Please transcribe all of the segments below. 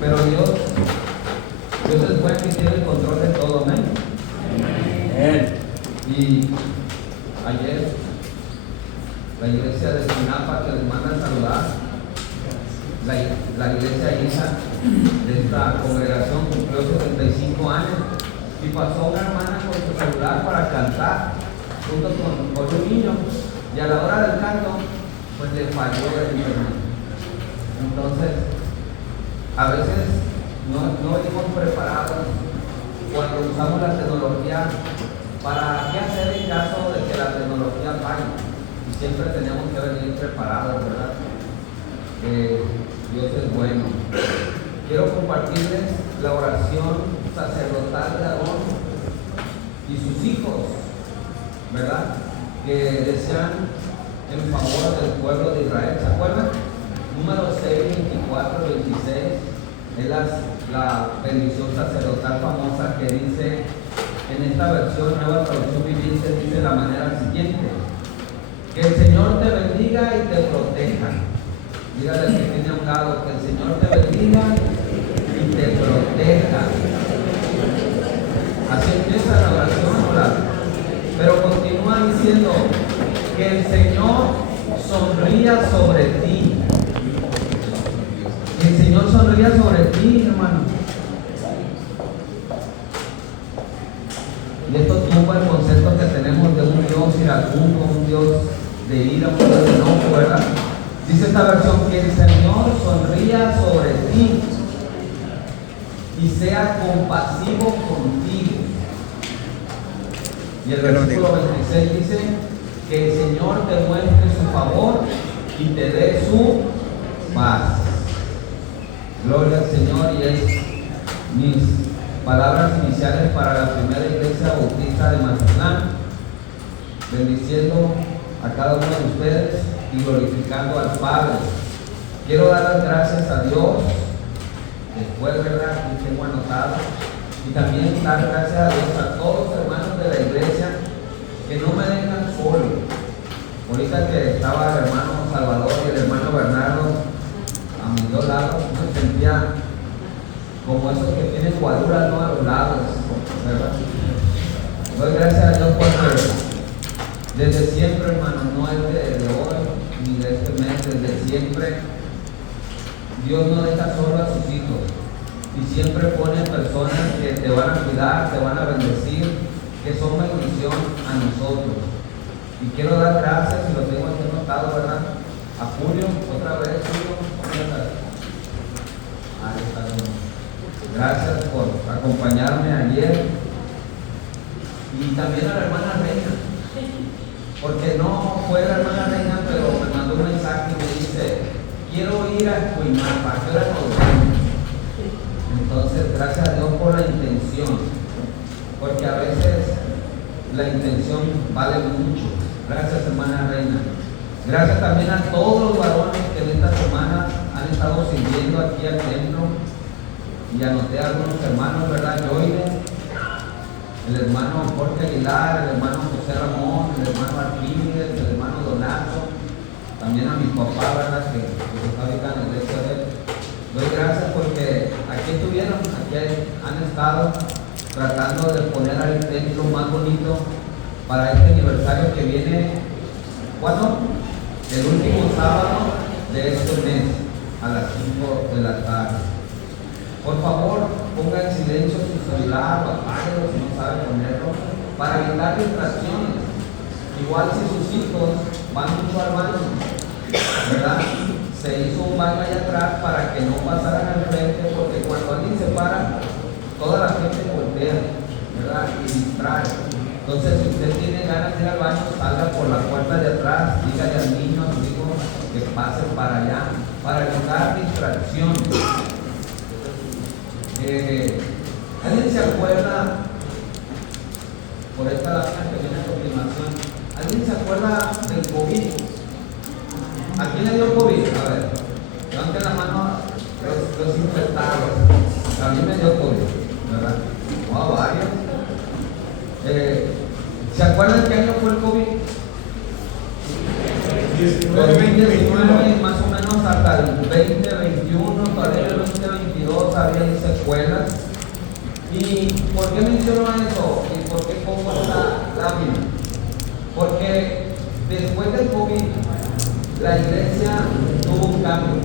Pero Dios es bueno y tiene el control de todo, amén. Y ayer la iglesia de Sinapa, que les manda a saludar, la iglesia hija de esta congregación, cumplió 75 años y pasó una hermana con su celular para cantar junto con un niño, y a la hora del canto pues le falló el internet. Entonces a veces no venimos preparados cuando usamos la tecnología para qué hacer en caso de que la tecnología falle, y siempre tenemos que venir preparados, ¿verdad? Dios es bueno. Quiero compartirles la oración sacerdotal de Aarón y sus hijos, ¿verdad? Que desean en favor del pueblo de Israel. ¿Se acuerdan? Número 6, 24, 26 es la bendición sacerdotal famosa, que dice, en esta versión Nueva Traducción Viviente, dice de la manera siguiente: que el Señor te bendiga y te proteja. Dígale al que tiene a un lado, que el Señor te bendiga y te proteja. Así empieza la oración, ¿verdad? Pero continúa diciendo que el Señor sonría sobre ti. Que el Señor sonría sobre ti, hermano. Y esto tumba el concepto que tenemos de un Dios iracundo, un Dios de ira, un Dios de enojo, ¿verdad? Dice esta versión que el Señor sonría sobre ti y sea compasivo contigo. Y el versículo 26 dice que el Señor te muestre su favor y te dé su paz. Gloria al Señor. Y es mis palabras iniciales para la primera iglesia bautista de Mazatlán, bendiciendo a cada uno de ustedes y glorificando al Padre. Quiero dar las gracias a Dios, después, ¿verdad?, que tengo anotado, y también dar gracias a Dios a todos los hermanos de la iglesia que no me dejan solo. Ahorita que estaba el hermano Salvador y el hermano Bernardo a mis dos lados, me sentía como esos que tienen cuaduras, ¿no?, a los lados, ¿verdad? Doy gracias a Dios porque desde siempre, hermano, no es de hoy ni de este mes, desde siempre Dios no deja solo a sus hijos, y siempre pone personas que te van a cuidar, te van a bendecir, que son bendición a nosotros. Y quiero dar gracias, y lo tengo aquí anotado, ¿verdad?, a Julio, otra vez, Julio. Ahí está. Gracias por acompañarme ayer, y también a la hermana Reina, porque no fue la hermana Reina, pero me mandó un mensaje y me dice: quiero ir a Escuinapa, ¿a qué hora nos vemos? Entonces, gracias a Dios por la intención, porque a veces la intención vale mucho. Gracias, hermana Reina. Gracias también a todos los varones que en esta semana han estado sirviendo aquí al templo, y anoté a algunos hermanos, ¿verdad? Joyden, el hermano Jorge Aguilar, el hermano José Ramón, el hermano Arquímedes, el hermano Donato, también a mi papá, ¿verdad?, que está ahorita en la iglesia de él. Doy gracias porque aquí estuvieron, aquí han estado tratando de poner al templo más bonito para este aniversario que viene. ¿Cuándo? El último sábado de este mes a las 5 de la tarde. Por favor, ponga en silencio su celular o apáguelo si no sabe ponerlo, para evitar distracciones. Igual si sus hijos van mucho al baño, ¿verdad?, se hizo un baño allá atrás para que no pasaran al frente, porque cuando alguien se para, toda la gente voltea, ¿verdad?, y distrae. Entonces, si usted tiene ganas de ir al baño, salga por la puerta de atrás, dígale al niño, a su hijo, que pasen para allá, para evitar distracciones. ¿Alguien se acuerda, por esta lámina que viene a continuación, alguien se acuerda del COVID? ¿A quién le dio COVID? A ver, levanten la mano los infectados. A mí me dio COVID, ¿verdad? No, a varios. ¿Se acuerdan qué año fue el COVID? 2019, más o menos hasta el 2021, todavía el 2020 había secuelas. ¿Y por qué menciono eso? ¿Y por qué pongo esta lámina? Porque después del COVID, la iglesia tuvo un cambio.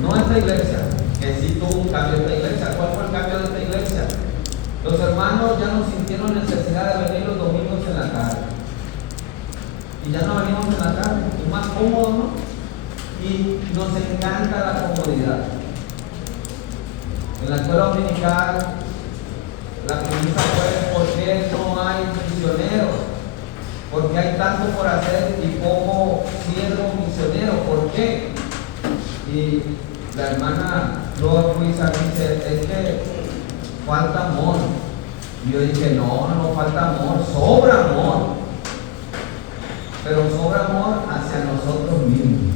No esta iglesia, que sí tuvo un cambio esta iglesia. ¿Cuál fue el cambio de esta iglesia? Los hermanos ya no sintieron necesidad de venir los domingos en la tarde. Y ya no venimos en la tarde, es más cómodo, ¿no? Y nos encanta la comodidad. En la escuela dominical, la premisa fue: ¿por qué no hay misioneros? ¿Por qué hay tanto por hacer y poco siervo misionero? ¿Por qué? Y la hermana Flor Luisa dice: es que falta amor. Y yo dije: no falta amor, sobra amor. Pero sobra amor hacia nosotros mismos,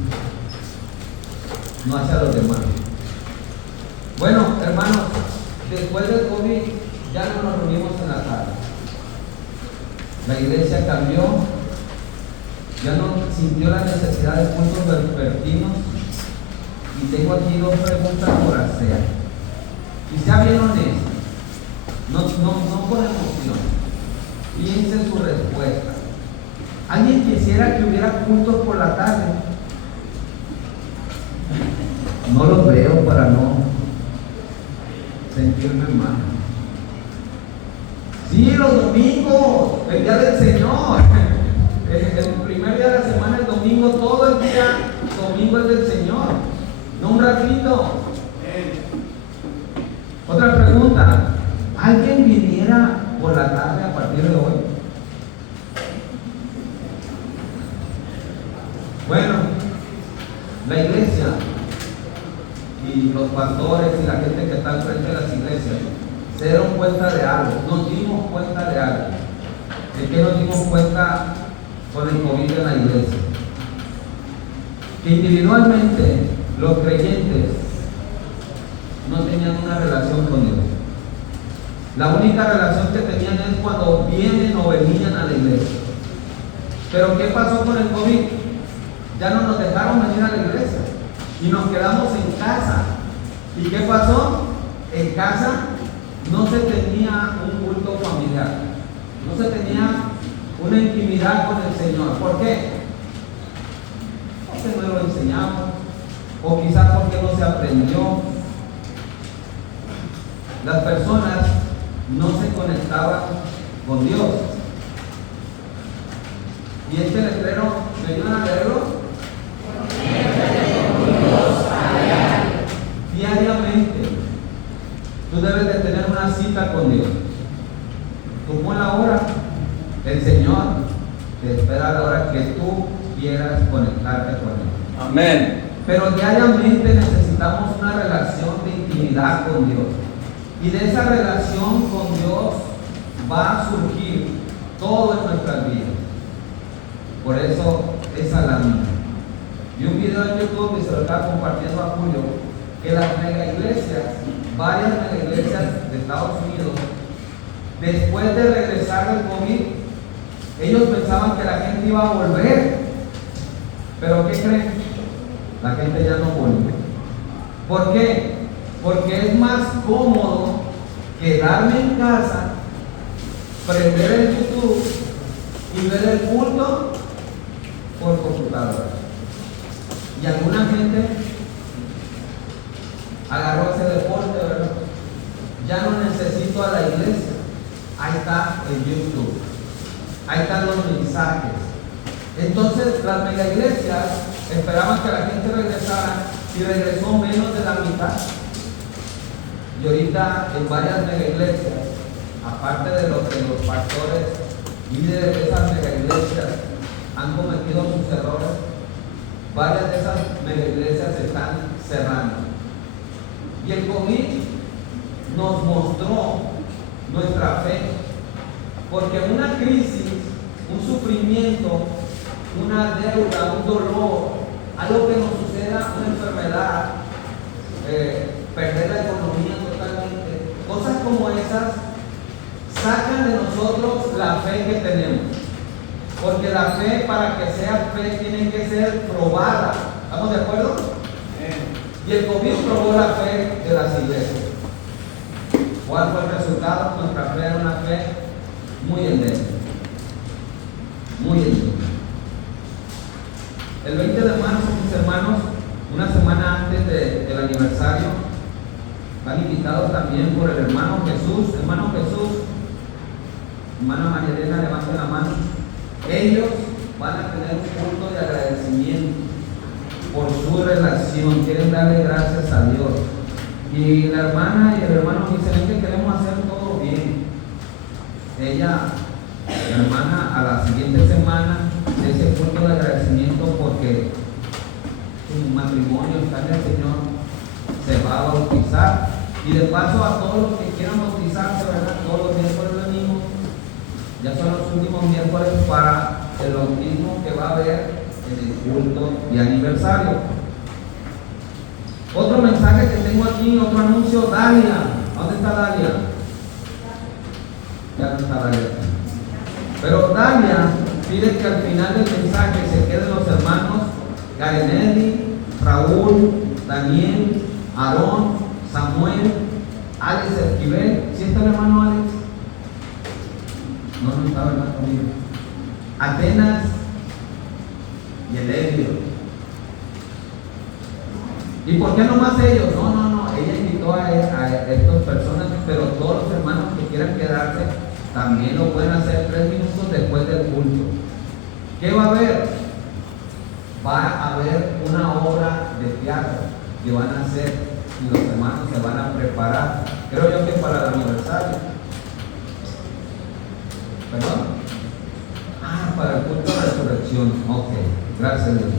no hacia los demás. Bueno, hermanos, después del COVID ya no nos reunimos en la tarde. La iglesia cambió, ya no sintió la necesidad de cultos vespertinos. Y tengo aquí dos preguntas por hacer. Y sea bien honesto, no por emoción. Piense en su respuesta. ¿Alguien quisiera que hubiera cultos por la tarde? No lo veo para no sentirme mal. Sí, los domingos, el día del Señor. El primer día de la semana, el domingo, todo el día, domingo es del Señor. No un ratito. Otra pregunta. ¿Alguien viniera por la tarde a partir de hoy? Bueno, la iglesia y los pastores y la gente que está al frente de las iglesias se dieron cuenta de algo, nos dimos cuenta de algo. ¿De qué nos dimos cuenta con el COVID en la iglesia? Que individualmente los creyentes no tenían una relación con Dios. La única relación que tenían es cuando vienen o venían a la iglesia. Pero ¿qué pasó con el COVID? Ya no nos dejaron venir a la iglesia y nos quedamos en casa. ¿Y qué pasó? En casa no se tenía un culto familiar, no se tenía una intimidad con el Señor. ¿Por qué? Porque no lo enseñamos, o quizás porque no se aprendió. Las personas no se conectaban con Dios. Y este letrero, ¿me ayudan a leerlo? Diariamente tú debes de tener una cita con Dios. Tú pon la hora, el Señor te espera a la hora que tú quieras conectarte con Él. Amén. Pero diariamente necesitamos una relación de intimidad con Dios, y de esa relación con Dios va a surgir todo en nuestras vidas. Por eso esa lámina. Vi un video en YouTube y se lo estaba compartiendo a Julio, que las mega iglesias, varias mega iglesias de Estados Unidos, después de regresar del COVID, ellos pensaban que la gente iba a volver. Pero ¿qué creen? La gente ya no volvió. ¿Por qué? Porque es más cómodo quedarme en casa, prender el YouTube y ver el culto por computadora. Y alguna gente agarró ese deporte, ¿verdad? Ya no necesito a la iglesia. Ahí está el YouTube. Ahí están los mensajes. Entonces las mega iglesias esperaban que la gente regresara y regresó menos de la mitad. Y ahorita en varias mega iglesias, aparte de lo que los pastores, líderes de esas mega iglesias han cometido sus errores, varias de esas mega iglesias se están cerrando. Y el COVID nos mostró nuestra fe, porque una crisis, un sufrimiento, una deuda, un dolor, algo que nos suceda, una enfermedad, perder la economía totalmente, cosas como esas sacan de nosotros la fe que tenemos. Porque la fe, para que sea fe, tiene que ser probada. ¿Estamos de acuerdo? Y el COVID probó la fe de las iglesias. ¿Cuál fue el resultado? Nuestra fe era una fe muy endeble. Muy endeble. El 20 de marzo, mis hermanos, una semana antes del aniversario, van invitados también por el hermano Jesús. Hermano Jesús, hermana María Elena, levanten la mano. Ellos van a tener un culto de agradecimiento por su relación. Quieren darle gracias a Dios. Y la hermana y el hermano dicen: es que queremos hacer todo bien. Ella, la hermana, a la siguiente semana de ese culto de agradecimiento, porque su matrimonio está en el Señor, se va a bautizar. Y de paso, a todos los que quieran bautizarse, ¿verdad? Todos los miércoles venimos. Ya son los últimos miércoles para el bautismo que va a haber en el culto de aniversario. Otro mensaje que tengo aquí, otro anuncio: Dalia. ¿Dónde está Dalia? Ya no está Dalia. Pero Dalia pide que al final del mensaje se queden los hermanos Garenelli, Raúl, Daniel, Aarón, Samuel, Alex Esquivel. ¿Sí está el hermano Alex? No está, ¿verdad? Conmigo. Atenas y el Elio. ¿Y por qué nomás ellos? No. Ella invitó a estas personas, pero todos los hermanos que quieran quedarse también lo pueden hacer 3 minutos después del culto. ¿Qué va a haber? Va a haber una obra de teatro que van a hacer y los hermanos se van a preparar. Creo yo que para el aniversario. ¿Perdón? Para el culto de resurrección. Ok, gracias Dios.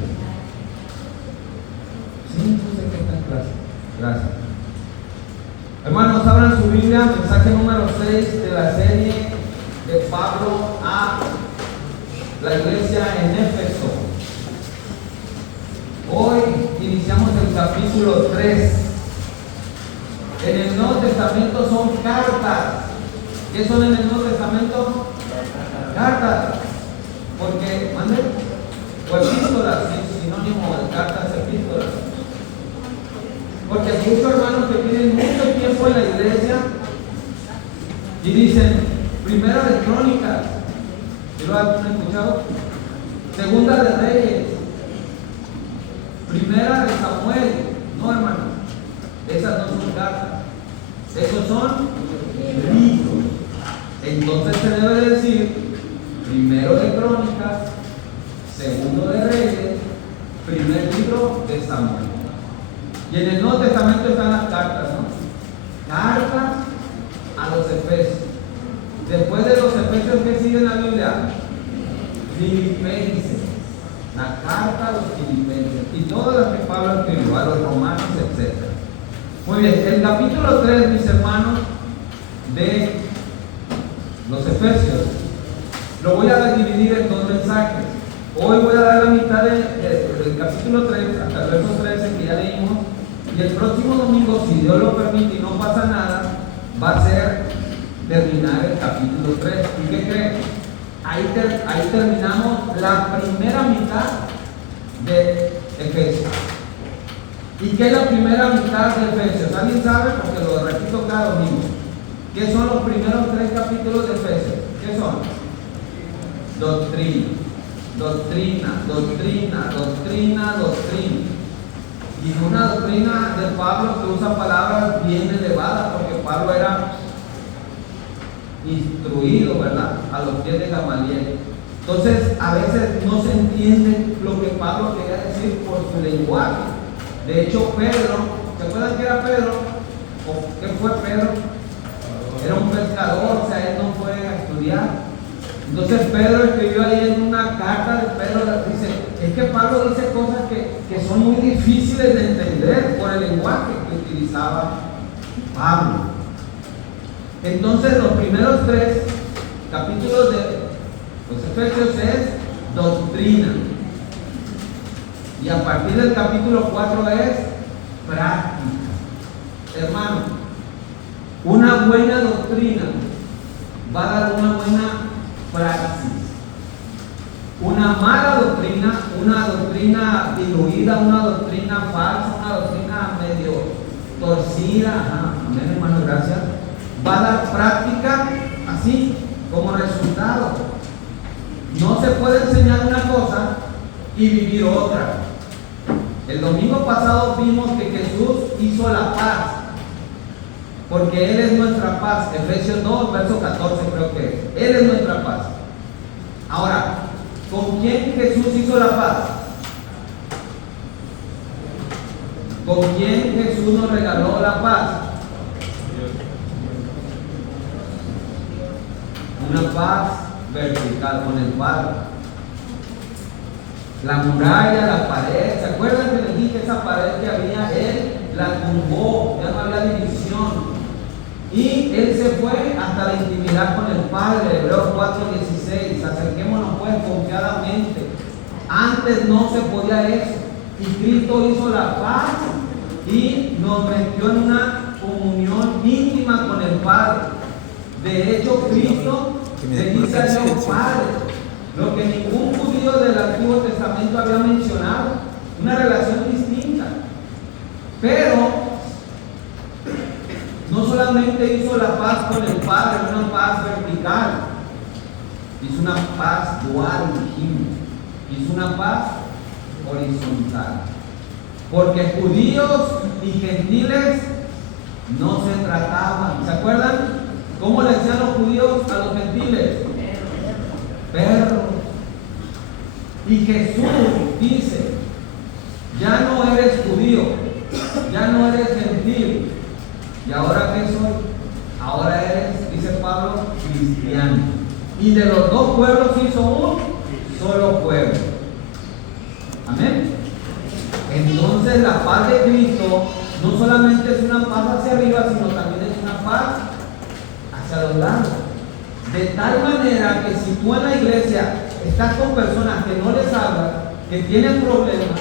Sí, yo sé que está en clase. Gracias. Hermanos, abran su Biblia, mensaje número 6 de la serie de Pablo a la iglesia en Éfeso. Hoy iniciamos el capítulo 3. En el Nuevo Testamento son cartas. ¿Qué son en el Nuevo Testamento? Cartas. Porque, ¿mande? O epístolas, sinónimo de cartas, epístolas. Porque hay muchos hermanos que tienen mucho tiempo en la iglesia y dicen: Primera de Crónicas, ¿sí lo han escuchado? Segunda de Reyes, Primera de Samuel. No, hermano, esas no son cartas, esos son libros. Entonces se debe decir Primero de Crónicas, Segundo de Reyes, primer libro de Samuel. Y en el Nuevo Testamento están las cartas, ¿no? Cartas a los Efesios. Después de los Efesios, ¿qué sigue en la Biblia? Filipenses. La carta a los Filipenses. Y todas las que Pablo escribió, a los romanos, etc. Muy bien, el capítulo 3, mis hermanos, de los Efesios, lo voy a dividir en 2 mensajes. Hoy voy a dar la mitad del capítulo 3 hasta el verso 13 que ya leímos. Y el próximo domingo, si Dios lo permite y no pasa nada, va a ser terminar el capítulo 3. ¿Y qué creen? Ahí terminamos la primera mitad de Efesios. ¿Y qué es la primera mitad de Efesios? ¿Alguien sabe? Porque lo repito cada domingo. ¿Qué son los primeros 3 capítulos de Efesios? ¿Qué son? Doctrina. Y una doctrina de Pablo que usa palabras bien elevadas, porque Pablo era instruido, ¿verdad?, a los pies de Gamaliel. Entonces, a veces no se entiende lo que Pablo quería decir por su lenguaje. De hecho, Pedro, ¿se acuerdan que era Pedro? ¿O qué fue Pedro? Era un pescador, o sea, él no fue a estudiar. Entonces Pedro escribió ahí en una carta de Pedro, dice: es que Pablo dice cosas que son muy difíciles de entender por el lenguaje que utilizaba Pablo. Entonces los primeros 3 capítulos de los Efesios es doctrina. Y a partir del capítulo 4 es práctica. Hermano, una buena doctrina va a dar una buena praxis. Una mala doctrina, una doctrina diluida, una doctrina falsa, una doctrina medio torcida, amén, hermano, gracias, va a dar práctica así, como resultado. No se puede enseñar una cosa y vivir otra. El domingo pasado vimos que Jesús hizo la paz, porque Él es nuestra paz. Efesios 2, verso 14 creo que es. Él es nuestra paz. Ahora, ¿con quién Jesús hizo la paz? ¿Con quién Jesús nos regaló la paz? Una paz vertical con el Padre. La muralla, la pared, ¿se acuerdan que les dije esa pared que había? Él la tumbó, ya no había división. Y Él se fue hasta la intimidad con el Padre. Hebreos 4:16. Acerquémonos pues confiadamente. Antes no se podía eso. Y Cristo hizo la paz y nos metió en una comunión íntima con el Padre. De hecho, Cristo le dice a Dios Padre, lo que ningún judío del Antiguo Testamento había mencionado, una relación distinta. Pero no solamente hizo la paz con el Padre, una paz vertical, hizo una paz dual, dijimos, hizo una paz horizontal. Porque judíos y gentiles no se trataban. ¿Se acuerdan? ¿Cómo le decían los judíos a los gentiles? Perros. Y Jesús dice, ya no eres judío, ya no eres gentil. ¿Y ahora qué soy? Ahora eres, dice Pablo, cristiano. Y de los dos pueblos hizo un solo pueblo. Amén. Entonces la paz de Cristo no solamente es una paz hacia arriba, sino también es una paz hacia los lados. De tal manera que si tú en la iglesia estás con personas que no les hablas, que tienen problemas,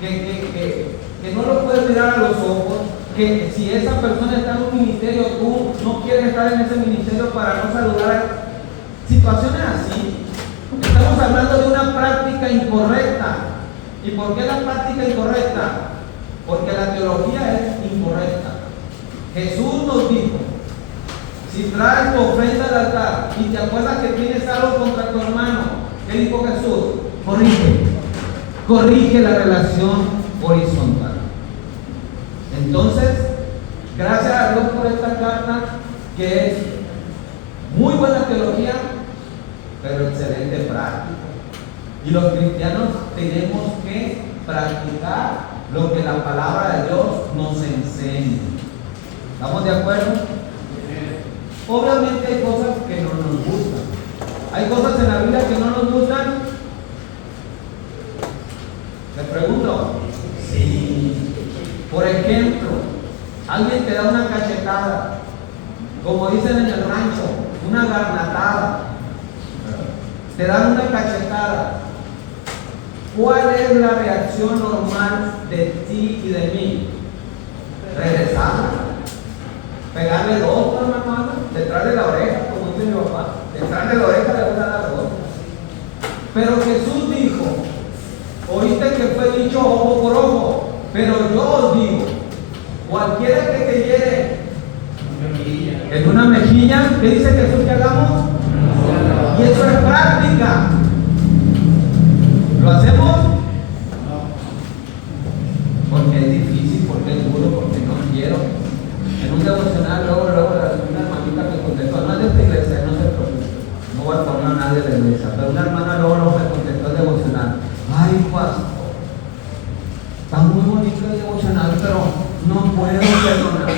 que no lo puedes mirar a los ojos, que si esa persona está en un ministerio, tú no quieres estar en ese ministerio para no saludar, situaciones así. Estamos hablando de una práctica incorrecta. ¿Y por qué la práctica incorrecta? Porque la teología es incorrecta. Jesús nos dijo, si traes tu ofrenda al altar y te acuerdas que tienes algo contra tu hermano, ¿qué dijo Jesús? Corrige la relación horizontal. Entonces, gracias a Dios por esta carta, que es muy buena teología, pero excelente práctica. Y los cristianos tenemos que practicar lo que la palabra de Dios nos enseña. ¿Estamos de acuerdo? Obviamente hay cosas que no nos gustan. Hay cosas en la Biblia que no nos gustan. ¿Les pregunto? Sí. Por ejemplo, alguien te da una cachetada, como dicen en el rancho, una garnatada. Te dan una cachetada. ¿Cuál es la reacción normal de ti y de mí? Regresar. Pegarle dos, hermano, detrás de la oreja, como dice mi papá. Detrás de la oreja le voy a dar dos. Pero Jesús dijo, oíste que fue dicho ojo por ojo, pero yo os digo, cualquiera que te hiere en una mejilla, ¿qué dice Jesús que hagamos? Y eso es práctica. ¿Lo hacemos? Porque es difícil, porque es duro, porque no quiero. En un devocional, luego una hermanita me contestó, no es de esta iglesia, no se preocupe, no voy a poner a nadie de la iglesia, pero una hermana luego me contestó el devocional. Ay, pastor, está muy bonito el devocional, pero no puedo perdonar.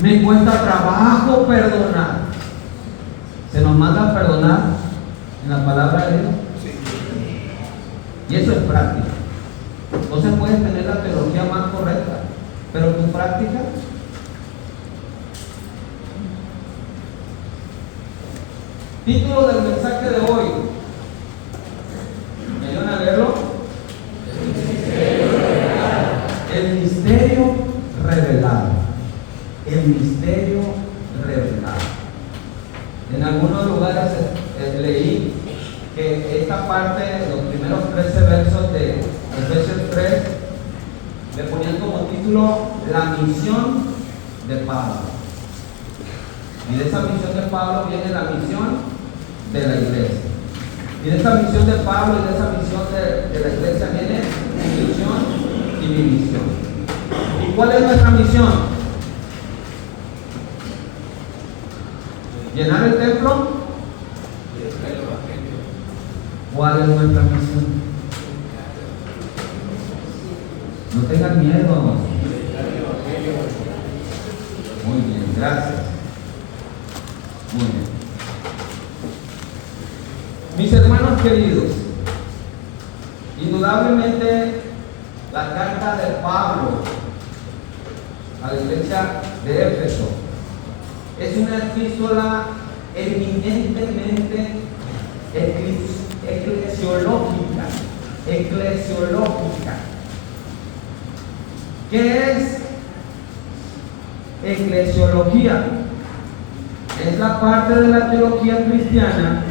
Me cuesta trabajo perdonar. ¿Se nos manda a perdonar en la palabra de Dios? Sí. Y eso es práctica. Entonces puedes tener la teología más correcta, pero tu práctica. Título del mensaje de hoy. ¿Me ayudan a leerlo? El misterio revelado. El misterio revelado. En algunos lugares leí que esta parte, los primeros 13 versos de Efesios 3, le ponían como título La misión de Pablo. Y de esa misión de Pablo viene la misión de la iglesia. Y de esa misión de Pablo y de esa misión de la iglesia viene mi misión y mi misión. ¿Y cuál es nuestra misión? ¿Llenar el templo? ¿Cuál es nuestra misión? No tengan miedo. Muy bien, gracias. Muy bien. Mis hermanos queridos, indudablemente la carta de Pablo a la iglesia de Éfeso es una epístola eminentemente eclesiológica. ¿Qué es eclesiología? Es la parte de la teología cristiana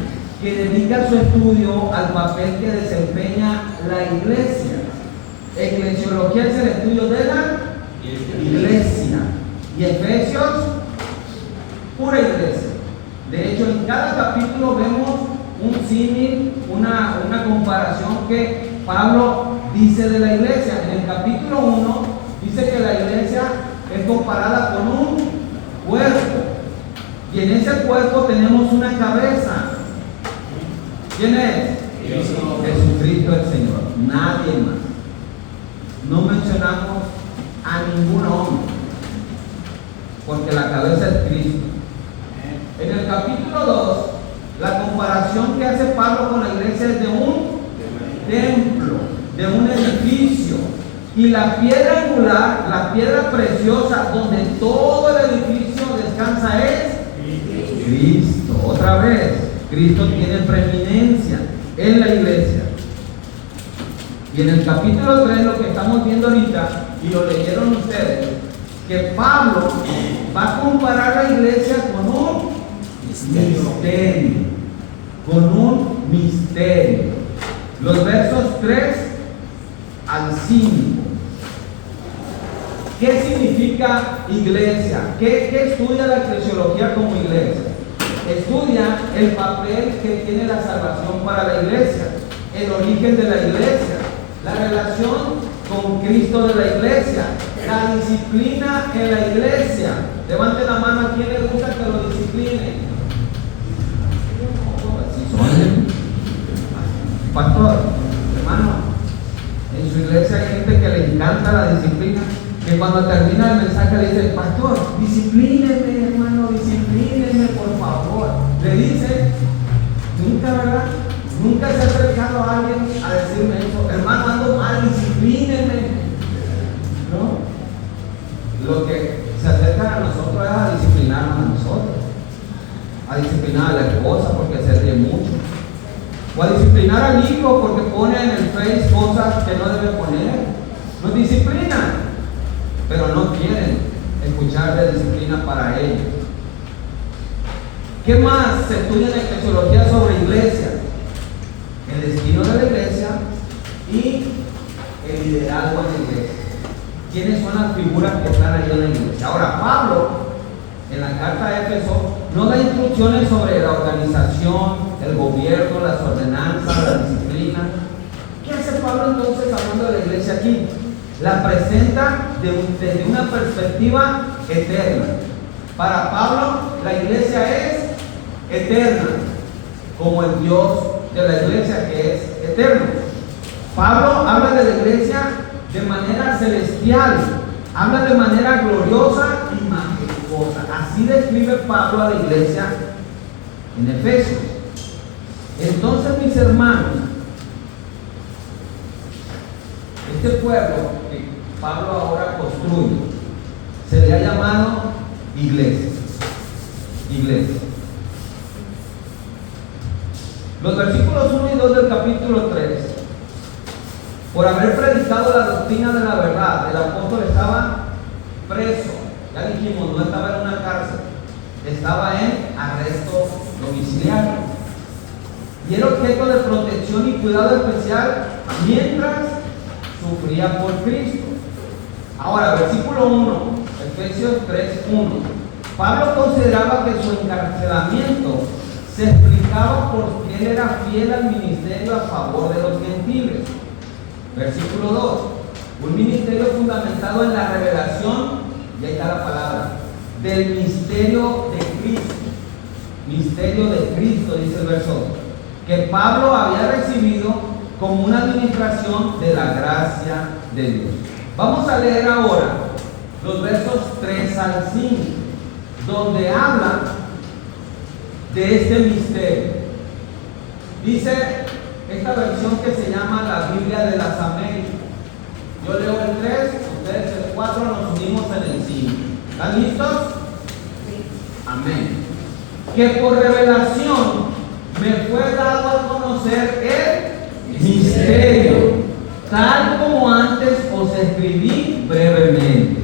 que dedica su estudio al papel que desempeña la iglesia. Eclesiología es el estudio de la iglesia. Y Efesios, pura iglesia. De hecho, en cada capítulo vemos un símil, una comparación que Pablo dice de la iglesia. En el capítulo 1 dice que la iglesia es comparada con un cuerpo. Y en ese cuerpo tenemos una cabeza. ¿Quién es? Jesucristo el Señor. Nadie más. No mencionamos a ningún hombre, porque la cabeza es Cristo. En el capítulo 2, la comparación que hace Pablo con la iglesia es de un templo, de un edificio. Y la piedra angular, la piedra preciosa, donde todo el edificio descansa es Cristo. Otra vez, Cristo tiene preeminencia en la iglesia. Y en el capítulo 3, lo que estamos viendo ahorita, y lo leyeron ustedes, que Pablo va a comparar la iglesia con un misterio. Con un misterio. Los versos 3 al 5. ¿Qué significa iglesia? ¿Qué estudia la eclesiología como iglesia? Estudia el papel que tiene la salvación para la iglesia, el origen de la iglesia, la relación con Cristo de la iglesia, la disciplina en la iglesia. Levante la mano a quien le gusta que lo discipline. Pastor, hermano, en su iglesia hay gente que le encanta la disciplina, que cuando termina el mensaje le dice: pastor, disciplíneme, hermano, disciplíneme, por favor. Le dice, nunca, ¿verdad? Nunca se ha acercado a alguien a decirme eso: hermano, ando mal, disciplíneme. No. Lo que se acerca a nosotros es a disciplinarnos a nosotros, a disciplinar a la esposa porque se ríe mucho, o a disciplinar al hijo porque pone en el Face cosas que no debe poner. Nos disciplinan, pero no quieren escuchar de disciplina para ellos. ¿Qué más se estudia en la eclesiología sobre iglesia? El destino de la iglesia y el liderazgo en la iglesia. ¿Quiénes son las figuras que están ahí en la iglesia? Ahora, Pablo, en la carta a Éfeso, no da instrucciones sobre la organización, el gobierno, las ordenanzas, la disciplina. ¿Qué hace Pablo entonces hablando de la iglesia aquí? La presenta desde una perspectiva eterna. Para Pablo, la iglesia es eterna, como el Dios de la iglesia que es eterno. Pablo habla de la iglesia de manera celestial, habla de manera gloriosa y majestuosa. Así describe Pablo a la iglesia en Efesios. Entonces, mis hermanos, este pueblo que Pablo ahora construye se le ha llamado iglesia. Iglesia. Los versículos 1 y 2 del capítulo 3: por haber predicado la doctrina de la verdad, el apóstol estaba preso. Ya dijimos, no estaba en una cárcel, estaba en arresto domiciliario. Y era objeto de protección y cuidado especial mientras sufría por Cristo. Ahora, versículo 1, Efesios 3:1. Pablo consideraba que su encarcelamiento se explicaba porque él era fiel al ministerio a favor de los gentiles. Versículo 2. Un ministerio fundamentado en la revelación, y ahí está la palabra, del misterio de Cristo. Misterio de Cristo, dice el verso 2, que Pablo había recibido como una administración de la gracia de Dios. Vamos a leer ahora los versos 3 al 5, donde habla de este misterio. Dice esta versión que se llama la Biblia de las Américas. Yo leo el 3, ustedes el 4, nos unimos en el 5. ¿Están listos? Sí. Amén. Que por revelación me fue dado a conocer el misterio, tal como antes os escribí brevemente.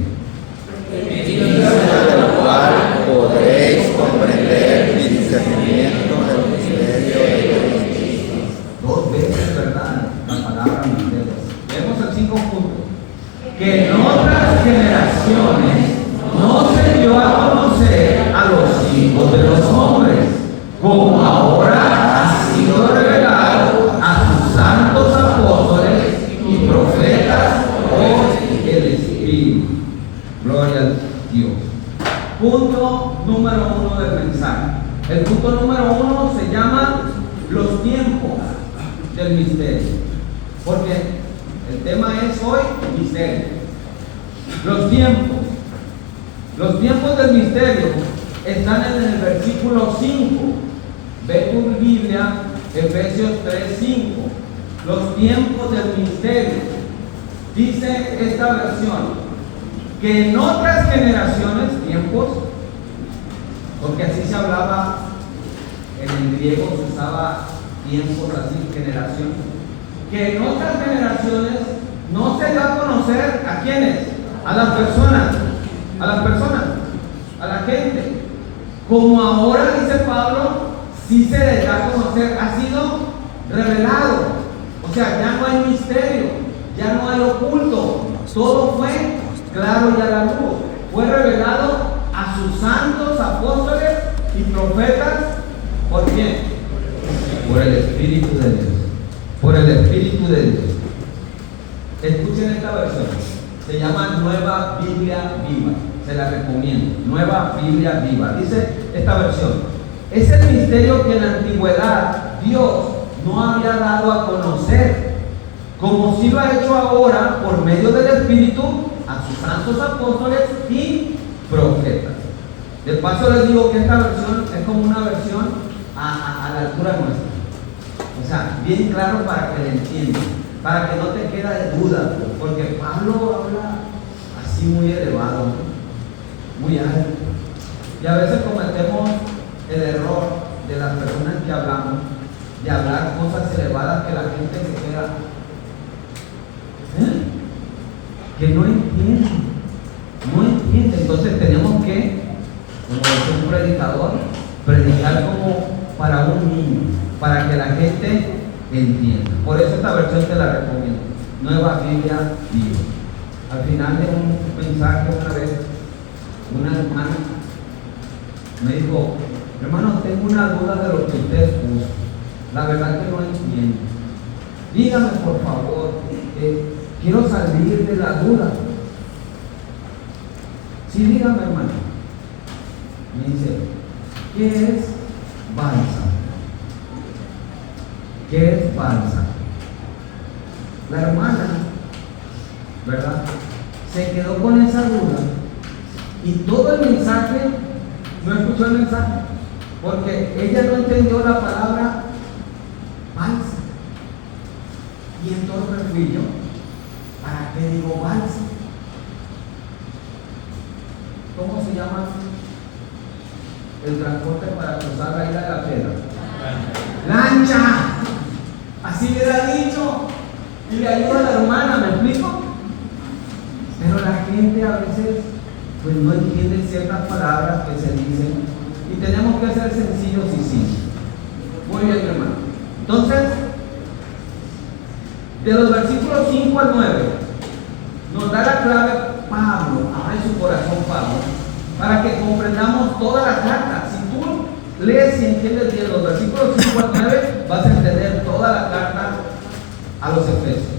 Lo cual podréis comprender mi discernimiento del misterio de Cristo. Dos veces, ¿verdad? La palabra misterio. Vemos el 5 puntos. Que en otras generaciones no se dio a conocer a los hijos de los hombres, como ahora ha sido revelado a sus santos apóstoles y profetas por el Espíritu. Gloria a Dios. Punto número 1 del mensaje. El punto número 1 se llama los tiempos del misterio, porque el tema es hoy misterio. Los tiempos. Los tiempos del misterio están en el versículo 5. Ve tu Biblia, Efesios 3:5. Los tiempos del misterio. Dice esta versión que en otras generaciones, tiempos, porque así se hablaba en el griego, se usaba tiempos así, generaciones, que en otras generaciones no se da a conocer a quiénes, a las personas, a la gente, como ahora dice Pablo, sí se les da a conocer, ha sido revelado, o sea, ya no hay misterio, ya no hay oculto, todo fue claro y a la luz, fue revelado a sus santos apóstoles y profetas. ¿Por quién? Por el Espíritu de Dios. Por el Espíritu de Dios. Escuchen esta versión. Se llama Nueva Biblia Viva. Se la recomiendo. Nueva Biblia Viva. Dice esta versión: es el misterio que en la antigüedad Dios no había dado a conocer, como si lo ha hecho ahora por medio del Espíritu a sus santos apóstoles y profetas. De paso les digo que esta versión es como una versión a la altura nuestra. O sea, bien claro para que le entiendan, para que no te quede de duda, porque Pablo habla así muy elevado, muy alto. Y a veces cometemos el error de las personas que hablamos, de hablar cosas elevadas que la gente se queda, que no entiende. Entonces tenemos que, como dice un predicador, predicar como para un niño, para que la gente entienda. Por eso esta versión te la recomiendo. Nueva Biblia Viva. Al final de un mensaje una vez, una hermana me dijo: hermano, tengo una duda de lo que usted puso. La verdad que no entiendo. Dígame por favor, quiero salir de la duda. Sí, dígame, hermano. Me dice: ¿qué es balsa? ¿Qué es balsa? La hermana, ¿verdad?, se quedó con esa duda y todo el mensaje, no escuchó el mensaje, porque ella no entendió la palabra balsa. Y entonces fui yo: ¿para qué digo balsa? ¿Cómo se llama el transporte para cruzar la isla de la Piedra? ¡Lancha! Así le ha dicho. Y le ayuda a la hermana, ¿me explico? Pero la gente a veces pues no entiende ciertas palabras que se dicen y tenemos que ser sencillos y simples. Muy bien, hermano. Entonces, de los versículos 5 al 9 nos da la clave Pablo, abre su corazón Pablo, para que comprendamos toda la carta. Si tú lees y entiendes bien los versículos 5 al 9, vas a entender toda la carta a los Efesios.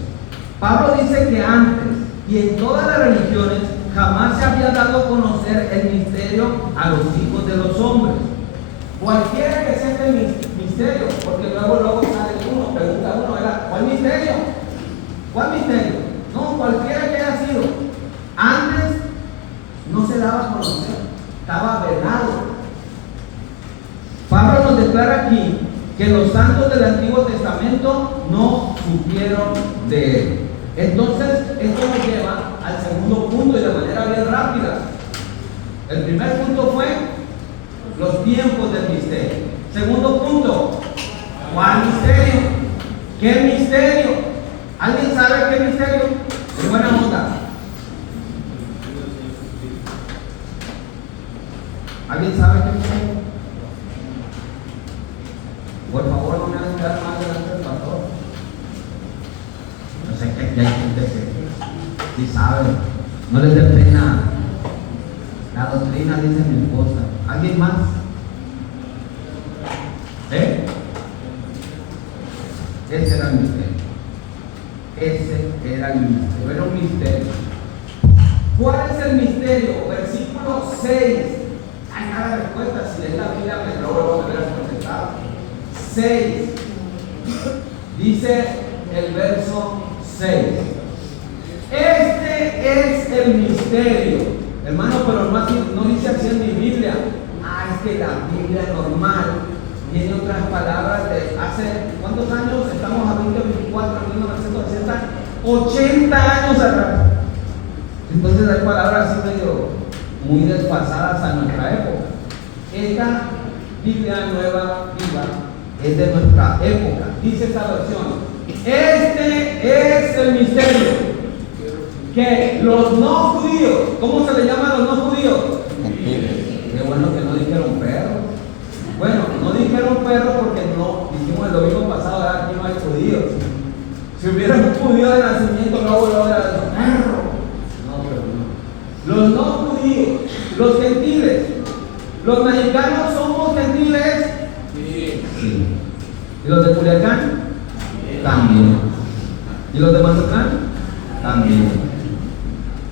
Pablo dice que antes y en todas las religiones jamás se había dado a conocer el misterio a los hijos de los hombres. Cualquiera que sea este misterio, porque luego sale uno, pregunta uno, ¿verdad? ¿Cuál misterio? ¿Cuál misterio? No, cualquiera que haya sido. Antes no se daba a conocer, estaba velado. Pablo nos declara aquí que los santos del Antiguo Testamento no supieron de él. Entonces, esto nos lleva al segundo punto y de manera bien rápida. El primer punto fue los tiempos del misterio. Segundo punto, ¿cuál misterio? ¿Qué misterio? ¿Alguien sabe qué misterio? De buena nota. ¿Alguien sabe qué misterio? Por favor, no me hagan quedar más delante del pastor. No sé que hay gente que sí sabe, no les dé pena. La doctrina, dice mi esposa. ¿Alguien más? Ese era el misterio. Ese era el misterio. Era un misterio. ¿Cuál es el misterio? Versículo 6. Hay nada de respuesta. Si lees la Biblia, me lo hubieras contestado. 6. Dice el verso 6. Este es el misterio. Hermano, pero no dice así en mi Biblia. Es que la Biblia normal tiene otras palabras de hace, ¿cuántos años? Estamos a 2024, 1960, 80 años atrás. Entonces hay palabras así medio muy desfasadas a nuestra época. Esta Biblia nueva, viva, es de nuestra época. Dice esta versión: este es el misterio. Que los no judíos, ¿cómo se le llama a los no judíos? Qué bueno que no dijeron perros. Bueno, no dijeron perros porque no, dijimos el domingo pasado, aquí no hay judíos. Si hubiera un judío de nacimiento, luego era perro. No, pero no. Los no judíos, los gentiles. ¿Los mexicanos somos gentiles? Sí. ¿Y los de Culiacán? También. ¿Y los de Mazatlán? También.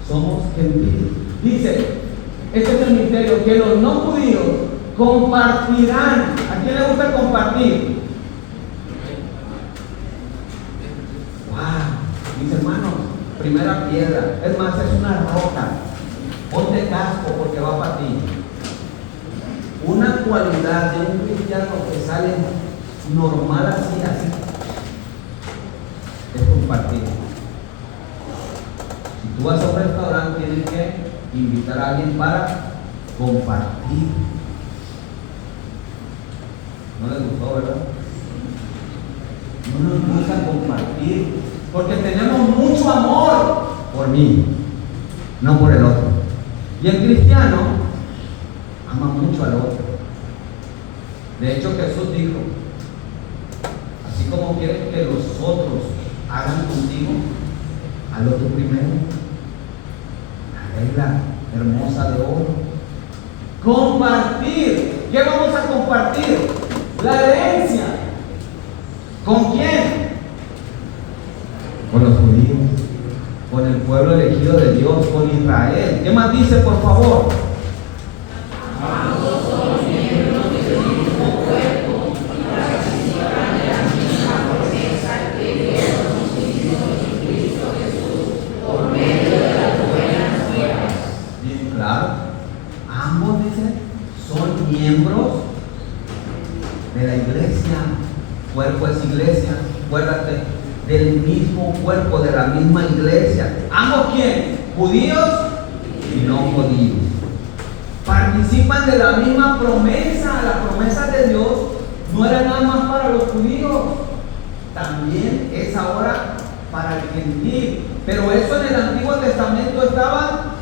Somos gentiles. Dice, este es el misterio, que los no judíos compartirán. ¿A quién le gusta compartir? Wow, mis hermanos, primera piedra. Es más, es una roca. Ponte casco porque va para ti. Una cualidad de un cristiano que sale normal así, es compartir. Si tú vas a un restaurante, tienes que invitar a alguien para compartir. ¿No les gustó, verdad? No nos gusta compartir, porque tenemos mucho amor por mí, no por el otro. Y el cristiano ama mucho al otro. De hecho, Jesús dijo: así como quieres que los otros hagan contigo, hazlo tú primero. La regla hermosa de oro. Compartir. ¿Qué vamos a compartir? La herencia. ¿Con quién? Con los judíos, con el pueblo elegido de Dios, con Israel. ¿Qué más dice, por favor? Ambos son miembros del mismo cuerpo y participan de la misma promesa que Dios nos hizo en Cristo Jesús por medio de las buenas nuevas. Bien claro. Ambos, dice, son miembros de la iglesia. Cuerpo es iglesia, acuérdate, del mismo cuerpo, de la misma iglesia. ¿Ambos quién? Judíos y no judíos. Participan de la misma promesa. La promesa de Dios no era nada más para los judíos, también es ahora para el gentil. Pero eso en el Antiguo Testamento estaba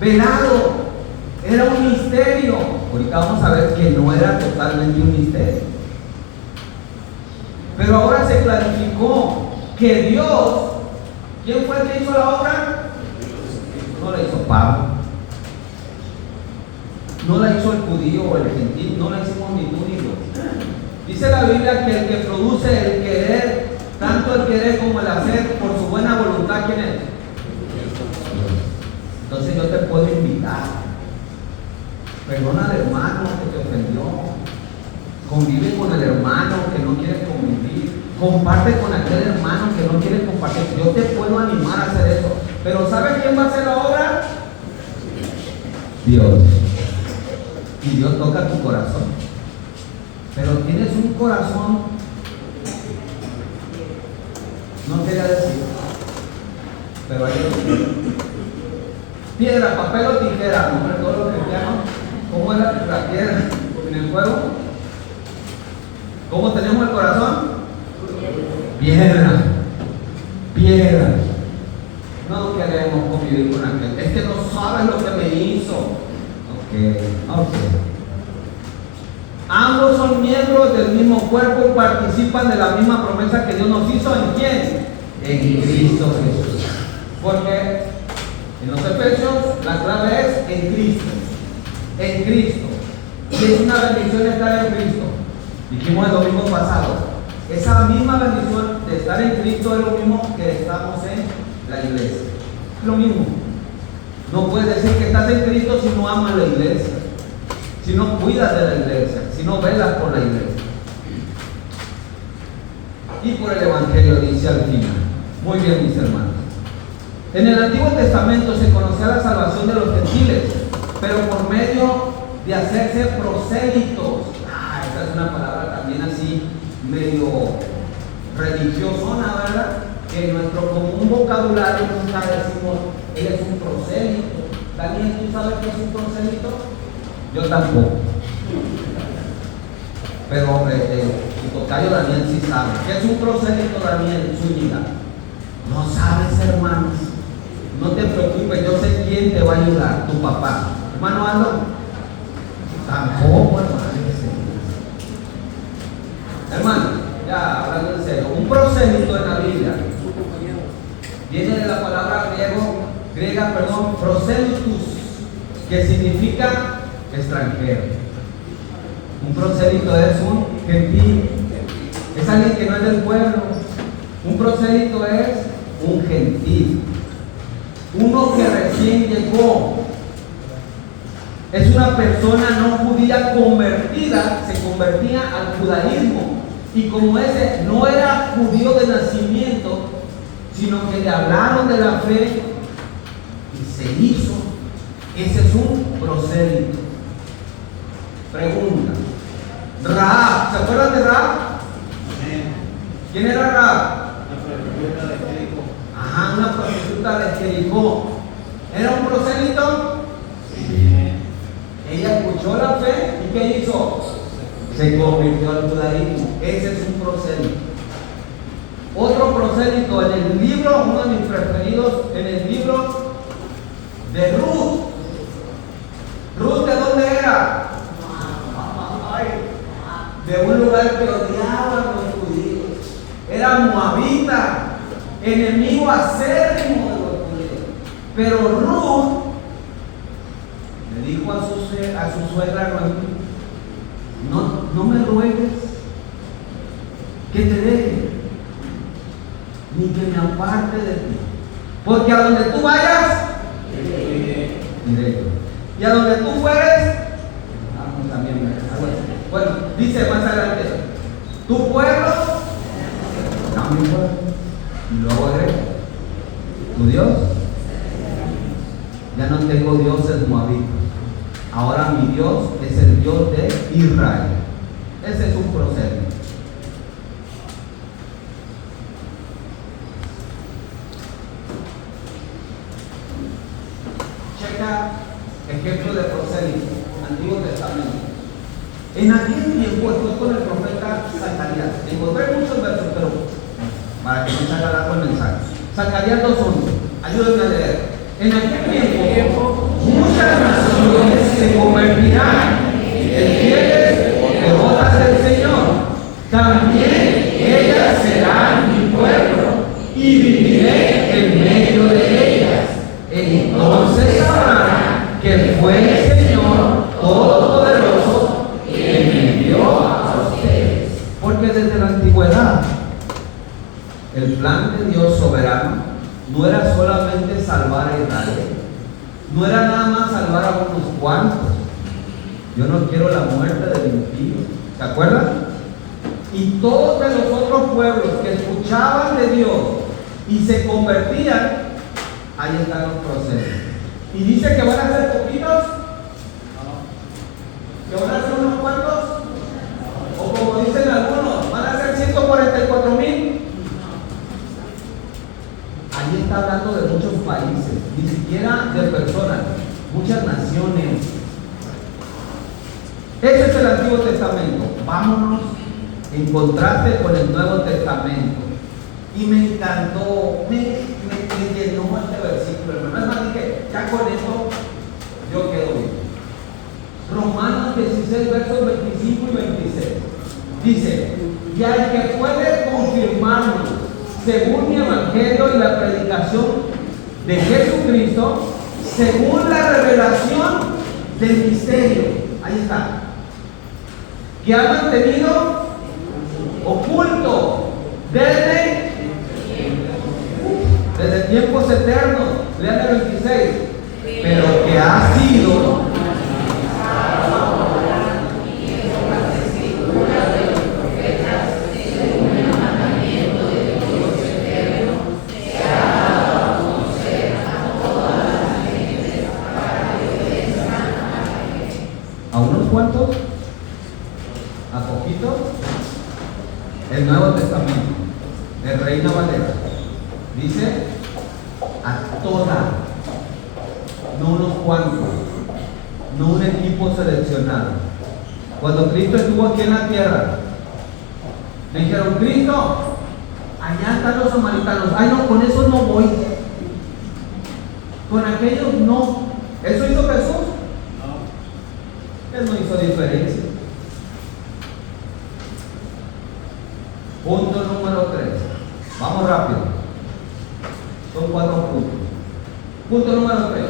velado, era un misterio. Ahorita vamos a ver que no era totalmente un misterio. Pero ahora se clarificó que Dios, ¿quién fue el que hizo la obra? No la hizo Pablo. no la hizo el judío o el gentil, no la hicimos ni tú ni yo. Dice la Biblia que el que produce el querer, tanto el querer como el hacer, por su buena voluntad, ¿quién es? Entonces yo te puedo invitar. Perdona al hermano que te ofendió. Convive con el hermano que no quiere convivir. Comparte con aquel hermano que no quiere compartir. Yo te puedo animar a hacer eso. Pero ¿sabe quién va a hacer la obra? Dios. Y Dios toca tu corazón. Pero tienes un corazón, no quería decir, pero hay piedra, papel o tijera, no me todos los cristianos. ¿Cómo es la piedra en el fuego? ¿Cómo tenemos el corazón? Piedra, piedra. No queremos convivir con aquel. Es que no sabes lo que me hizo. Ok. Ambos son miembros del mismo cuerpo y participan de la misma promesa que Dios nos hizo. ¿En quién? En Cristo Jesús. Porque en los Efesios la clave es en Cristo. En Cristo. Y es una bendición estar en Cristo. Dijimos el domingo pasado. Esa misma bendición de estar en Cristo es lo mismo que estamos en la iglesia. Es lo mismo. No puedes decir que estás en Cristo si no amas la iglesia, si no cuidas de la iglesia, si no velas por la iglesia. Y por el Evangelio dice al final. Muy bien, mis hermanos. En el Antiguo Testamento se conocía la salvación de los gentiles, pero por medio de hacerse prosélitos. Esa es una palabra también así medio religiosona, ¿verdad? Que en nuestro común vocabulario nunca decimos, él es un prosélito. Daniel, ¿tú sabes qué es un prosélito? Yo tampoco. Pero tu tocayo Daniel sí sabe. ¿Qué es un prosélito, Daniel Zúñiga? No sabes, hermanos. No te preocupes, yo sé quién te va a ayudar, tu papá. Hermano Aldo, tampoco, hermano. Hermano, ya hablando en serio, un prosélito en la Biblia viene de la palabra griega, proselitus, que significa extranjero. Un prosélito es un gentil, es alguien que no es del pueblo. Un prosélito es un gentil, uno que recién llegó. Es una persona no judía convertida, se convertía al judaísmo. Y como ese no era judío de nacimiento, sino que le hablaron de la fe y se hizo. Ese es un prosélito. Pregunta. Rahab, ¿se acuerdan de Rahab? ¿Quién era Rahab? Ajá, una prostituta de Jericó. ¿Era un prosélito? Sí. Ella escuchó la fe y ¿qué hizo? Se convirtió al judaísmo. Ese es un prosélito. Otro prosélito en el libro, uno de mis preferidos, en el libro de Ruth. ¿Ruth de dónde era? De un lugar que odiaban los judíos. Era moabita, enemigo acérrimo de los judíos. Pero Ruth le dijo a su suegra Noemí, no me ruegues que te deje, ni que me aparte de ti, porque a donde tú vayas, iré yo, y a donde tú fueres, vamos también. Bueno, dice más adelante, tu pueblo, no mi pueblo, y luego agrega, tu Dios, ya no tengo dioses moabitas. Ahora mi Dios es el Dios de Israel. Ese es un prosélito. Checa ejemplo de prosélito, Antiguo Testamento. En aquel tiempo estoy con el profeta Zacarías. Encontré muchos versos, pero para que no se haga largo el mensaje. Zacarías 2:11. Ayúdenme a leer. En aquel tiempo muchas naciones se convertirán en fieles devotas del Señor. También ellas serán mi pueblo y viviré en medio de ellas. Entonces sabrán que fue el Señor todo plan de Dios soberano no era solamente salvar a Israel, no era nada más salvar a unos cuantos. Yo no quiero la muerte del impío, ¿se acuerdan? Y todos de los otros pueblos que escuchaban de Dios y se convertían, ahí están los procesos. Y dice que van a ser poquitos, que van a ser unos cuantos, o como dicen algunos, van a ser 144,000. Ahí está hablando de muchos países, ni siquiera de personas, muchas naciones. Ese es el Antiguo Testamento. Vámonos en contraste con el Nuevo Testamento. Y me encantó, me llenó este versículo, hermano. Es más, dije, ya con esto yo quedo bien. Romanos 16, versos 25 y 26. Dice, y al que puede confirmarnos, según mi evangelio y la predicación de Jesucristo, según la revelación del misterio, ahí está, que ha mantenido oculto desde tiempos eternos. Lean el 26, pero que ha sido a unos cuantos, a poquitos. El Nuevo Testamento, el Reina Valera, dice a toda, no unos cuantos, no un equipo seleccionado. Cuando Cristo estuvo aquí en la tierra, le dijeron, Cristo, allá están los samaritanos. Ay, no, con eso no voy. Con aquellos no. ¿Eso hizo Jesús? Él no hizo diferencia. Punto número 3. Vamos rápido. Son 4 puntos. Punto número 3.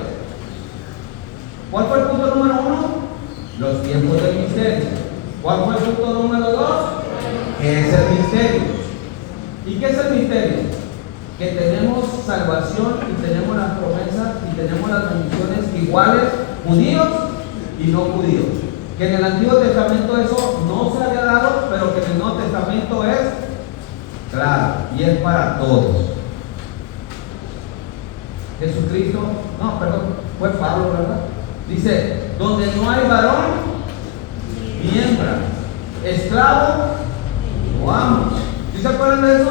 ¿Cuál fue el punto número 1? Los tiempos del misterio. ¿Cuál fue el punto número 2? ¿Qué es el misterio? ¿Y qué es el misterio? Que tenemos salvación y tenemos las promesas y tenemos las bendiciones iguales, judíos y no judíos. Que en el Antiguo Testamento eso no se había dado, pero que en el Nuevo Testamento es claro y es para todos. Jesucristo, no, perdón, fue Pablo, ¿verdad? Dice, donde no hay varón ni hembra, esclavo o amo. ¿Sí se acuerdan de eso?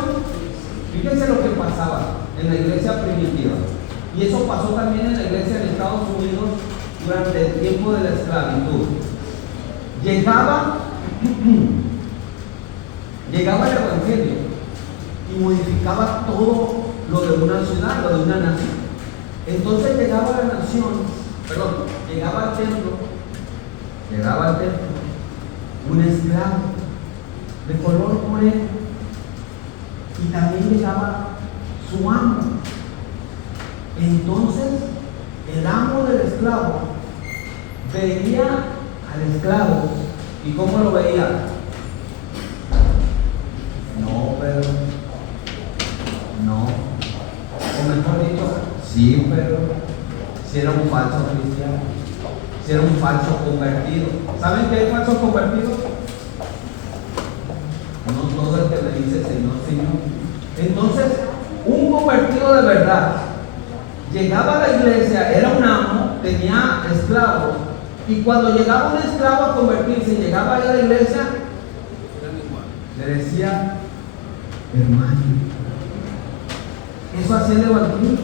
Fíjense lo que pasaba en la iglesia primitiva. Y eso pasó también en la iglesia de Estados Unidos durante el tiempo de la esclavitud. Llegaba el evangelio y modificaba todo lo de una ciudad, lo de una nación. Entonces llegaba al templo un esclavo de color moreno y también llegaba su amo. Entonces el amo del esclavo veía al esclavo y ¿cómo lo veía? No, pero no, o mejor dicho, sí, pero si era un falso cristiano, si era un falso convertido. ¿Saben qué hay falsos convertidos? No todo el que le dice Señor, Señor. Entonces, un convertido de verdad llegaba a la iglesia, era un amo, tenía esclavos, y cuando llegaba un esclavo a convertirse, llegaba ahí a la iglesia, le decía, hermano. Eso hacía el evangelio.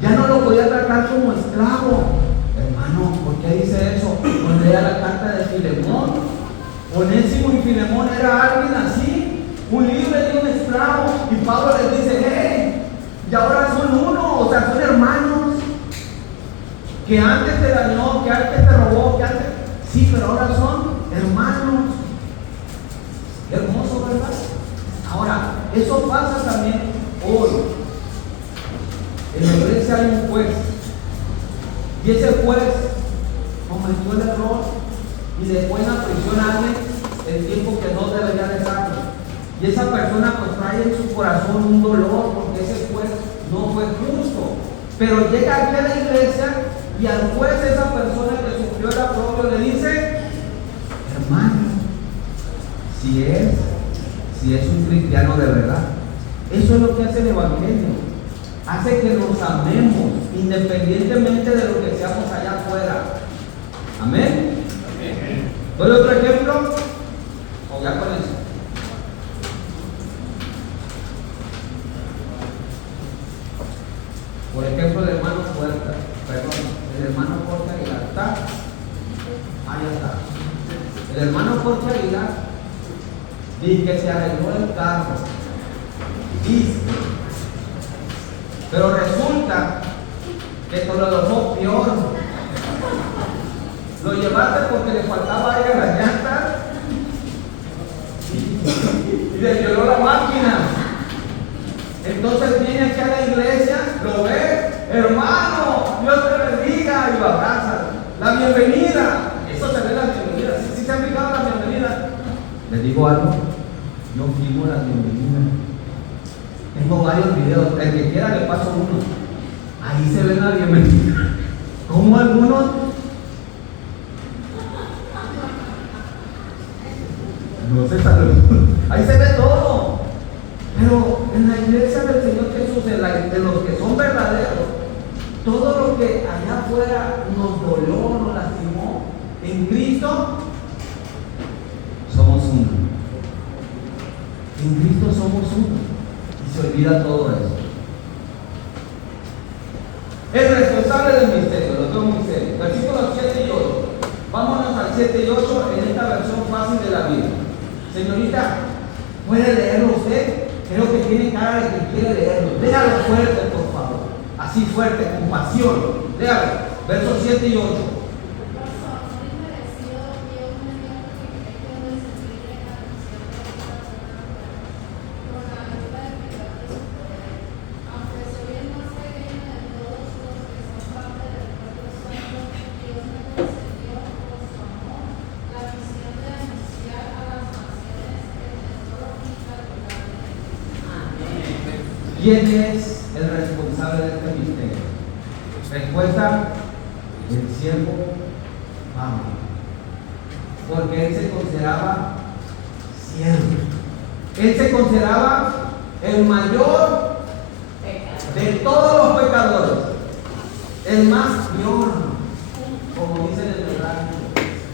Ya no lo podía tratar como esclavo. Hermano, ¿por qué dice eso? Pues lea la carta de Filemón. Onésimo y Filemón era alguien así, un libre y un esclavo. Y Pablo les dice, hey, y ahora son uno, o sea, son hermanos. Que antes te dañó, que antes te robó, que antes... Sí, pero ahora son hermanos. Hermoso, ¿verdad? Ahora, eso pasa también hoy. En la iglesia hay un juez. Y ese juez cometió el error y dejó en la prisión a alguien el tiempo que no debería dejarlo. Y esa persona pues trae en su corazón un dolor porque ese juez no fue justo. Pero llega aquí a la iglesia y al juez, esa persona que sufrió el aprobio, le dice: hermano, si es un cristiano de verdad. Eso es lo que hace el Evangelio. Hace que nos amemos independientemente de lo que seamos allá afuera. Amén. ¿Doy otro ejemplo? ¿O ya con eso? Por ejemplo, el hermano Puerta, el hermano Jorge Aguilar, ¿está? Ahí está. El hermano Jorge Aguilar dice que se arregló el carro. Dice. Pero resulta que te lo dejó peor. Lo llevaste porque le faltaba aire a las llantas y le violó la máquina. Entonces viene aquí a la iglesia, lo ve, hermano, Dios te bendiga, y lo abraza. La bienvenida, eso se ve la bienvenida. ¿Sí se han fijado la bienvenida? Les digo algo, yo filmo la bienvenida. Tengo varios videos, el que quiera le paso uno. Ahí se ve la bienvenida. ¿Cómo algunos? No se saludan. Ahí se ve todo. Pero en la iglesia del Señor Jesús, de los que son verdaderos, todo lo que allá afuera nos dolió, nos lastimó, en Cristo somos uno. En Cristo somos uno. Y se olvida todo eso. El responsable del misterio, los dos misterios. Versículos 7 y 8. Vámonos al 7 y 8 en esta versión fácil de la Biblia. Señorita, ¿puede leerlo usted? Creo que tiene cara de que quiere leerlo. Léalo fuerte, por favor. Así fuerte, con pasión. Léalo. Versos 7 y 8. ¿Quién es el responsable de este misterio? Respuesta: el siervo Pablo. Porque él se consideraba siervo. Él se consideraba el mayor de todos los pecadores. El más peor, como dice en el hebreo.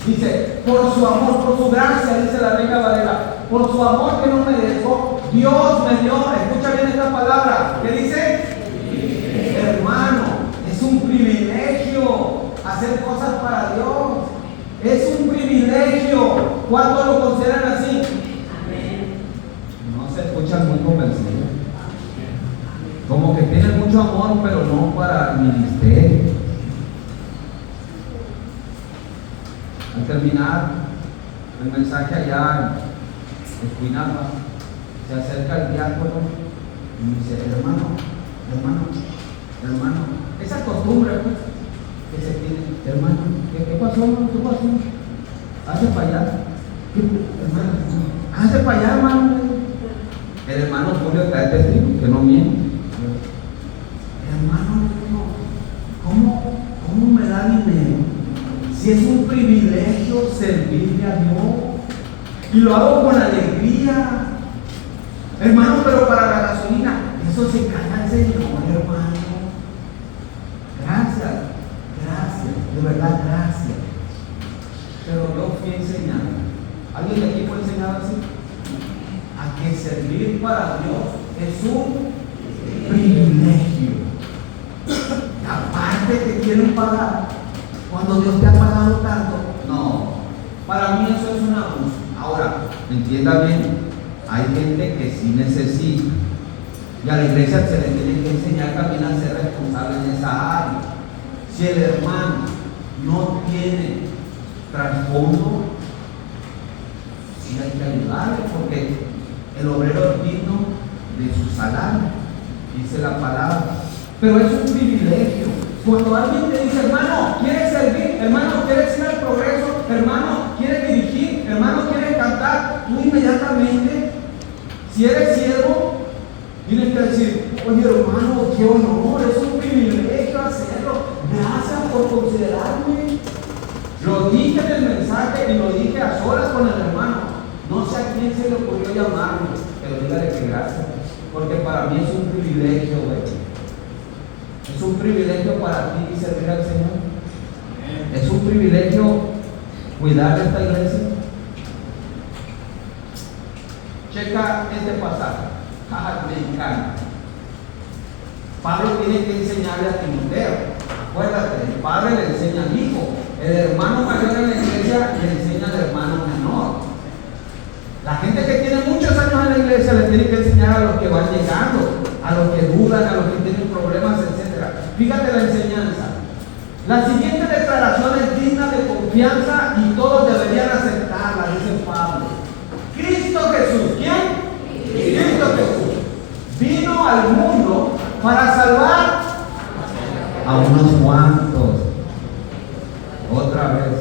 Dice: por su amor, por su gracia, dice la Reina Valera, por su amor que no merezco, Dios me dio, escucha bien esta palabra, ¿qué dice? Hermano, es un privilegio hacer cosas para Dios. Es un privilegio. ¿Cuántos lo consideran así? Amén. No se escuchan muy convencidos. Como que tienen mucho amor, pero no para el ministerio. Al terminar el mensaje allá en Escuinapa, se acerca el diácono y me dice: hermano, esa costumbre pues, que se tiene, hermano, ¿qué pasó? ¿Qué pasó? Hace para allá, hermano, hace para allá, hermano. El hermano Julio está de testigo, que no miente. Hermano, ¿cómo me da dinero? Si es un privilegio servirle a Dios y lo hago con alegría. Hermano, pero para la gasolina, eso se encarga el Señor, hermano. Gracias, de verdad, gracias. Pero yo fui enseñado. ¿Alguien de aquí fue enseñado así? A que servir para Dios es un privilegio. Y aparte te quieren pagar cuando Dios te ha pagado tanto. No, para mí eso es un abuso. Ahora, entienda bien. Hay gente que sí necesita, y a la iglesia se le tiene que enseñar también a ser responsable en esa área. Si el hermano no tiene trasfondo, sí hay que ayudarle, porque el obrero es digno de su salario, dice la palabra. Pero es un privilegio. Cuando alguien te dice: hermano, ¿quieres servir? Hermano, ¿quieres ir al progreso? Hermano, ¿quieres dirigir? Hermano, ¿quieres cantar? Tú inmediatamente Si eres siervo, tienes que decir, oye hermano, qué honor, es un privilegio hacerlo. Gracias por considerarme. Lo dije en el mensaje y lo dije a solas con el hermano. No sé a quién se le ocurrió llamarme, pero dígale que gracias. Porque para mí es un privilegio, güey. Es un privilegio para ti servir al Señor. Es un privilegio cuidar de esta iglesia. Checa este pasaje. Me encanta. Pablo tiene que enseñarle a Timoteo. Acuérdate, el padre le enseña al hijo. El hermano mayor en la iglesia le enseña al hermano menor. La gente que tiene muchos años en la iglesia le tiene que enseñar a los que van llegando, a los que dudan, a los que tienen problemas, etc. Fíjate la enseñanza. La siguiente declaración es digna de confianza y todos deberían aceptarla, dice Pablo. Cristo Jesús, ¿quién? Cristo Jesús vino al mundo para salvar a unos cuantos. Otra vez,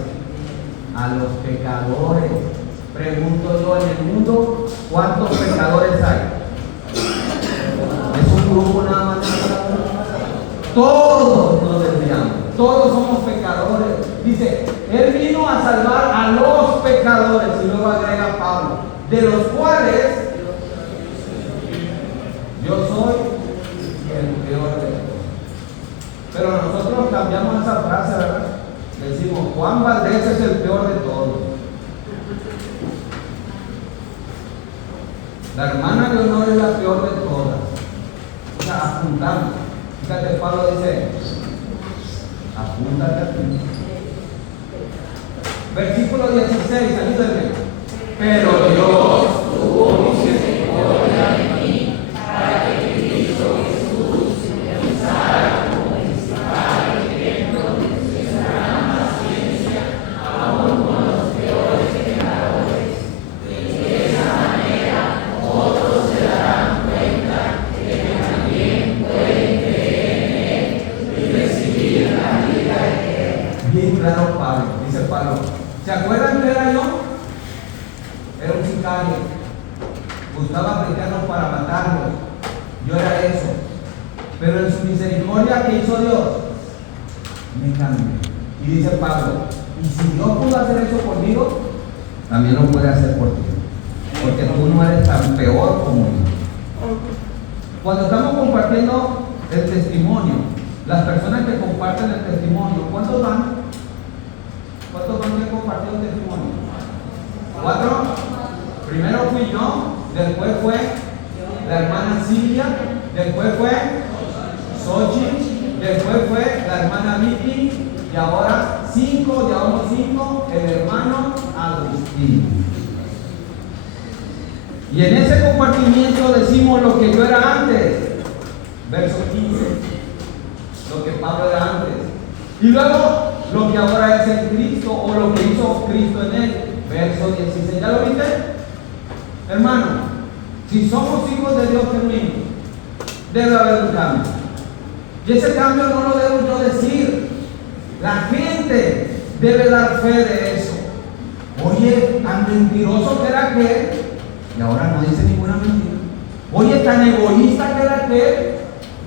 a los pecadores. Pregunto yo, en el mundo, ¿cuántos pecadores hay? ¿Es un grupo nada más? Todos nos desviamos, todos somos pecadores. Dice, Él vino a salvar a los pecadores, y luego agrega Pablo, de los cuales yo soy el peor de todos. Pero nosotros cambiamos esa frase, ¿verdad? Decimos, Juan Valdés es el peor de todos. La hermana de honor es la peor de todas. O sea, apuntamos. Fíjate, Pablo dice, apúntate a ti. Versículo 16, ayúdenme. Pero Dios tuvo misericordia de mí, para que Cristo Jesús me usara como principal ejemplo de su gran paciencia, aún con los peores pecadores. De esa manera, otros se darán cuenta de que también pueden creer en Él y recibir la vida eterna. Bien claro, Pablo, dice Pablo. ¿Se acuerdan que era yo? Era un sicario. Buscaba cristianos para matarlos. Yo era eso. Pero en su misericordia, ¿qué hizo Dios? Me cambió. Y dice Pablo, y si Dios pudo hacer eso conmigo, también lo puede hacer por ti. Porque tú no eres tan peor como yo. Cuando estamos compartiendo el testimonio, las personas que comparten el testimonio, ¿cuántos van? ¿Cuántos van que compartieron el testimonio? 4. Primero fui yo, después fue la hermana Silvia, después fue Xochitl, después fue la hermana Vicky, y ahora 5, llevamos 5, el hermano Agustín. Y en ese compartimiento decimos lo que yo era antes, verso 15, lo que Pablo era antes. Y luego lo que ahora es en Cristo, o lo que hizo Cristo en él, verso 16. ¿Ya lo viste? Hermano, si somos hijos de Dios genuinos, debe haber un cambio. Y ese cambio no lo debo yo decir. La gente debe dar fe de eso. Oye, tan mentiroso que era aquel, y ahora no dice ninguna mentira. Oye, tan egoísta que era aquel,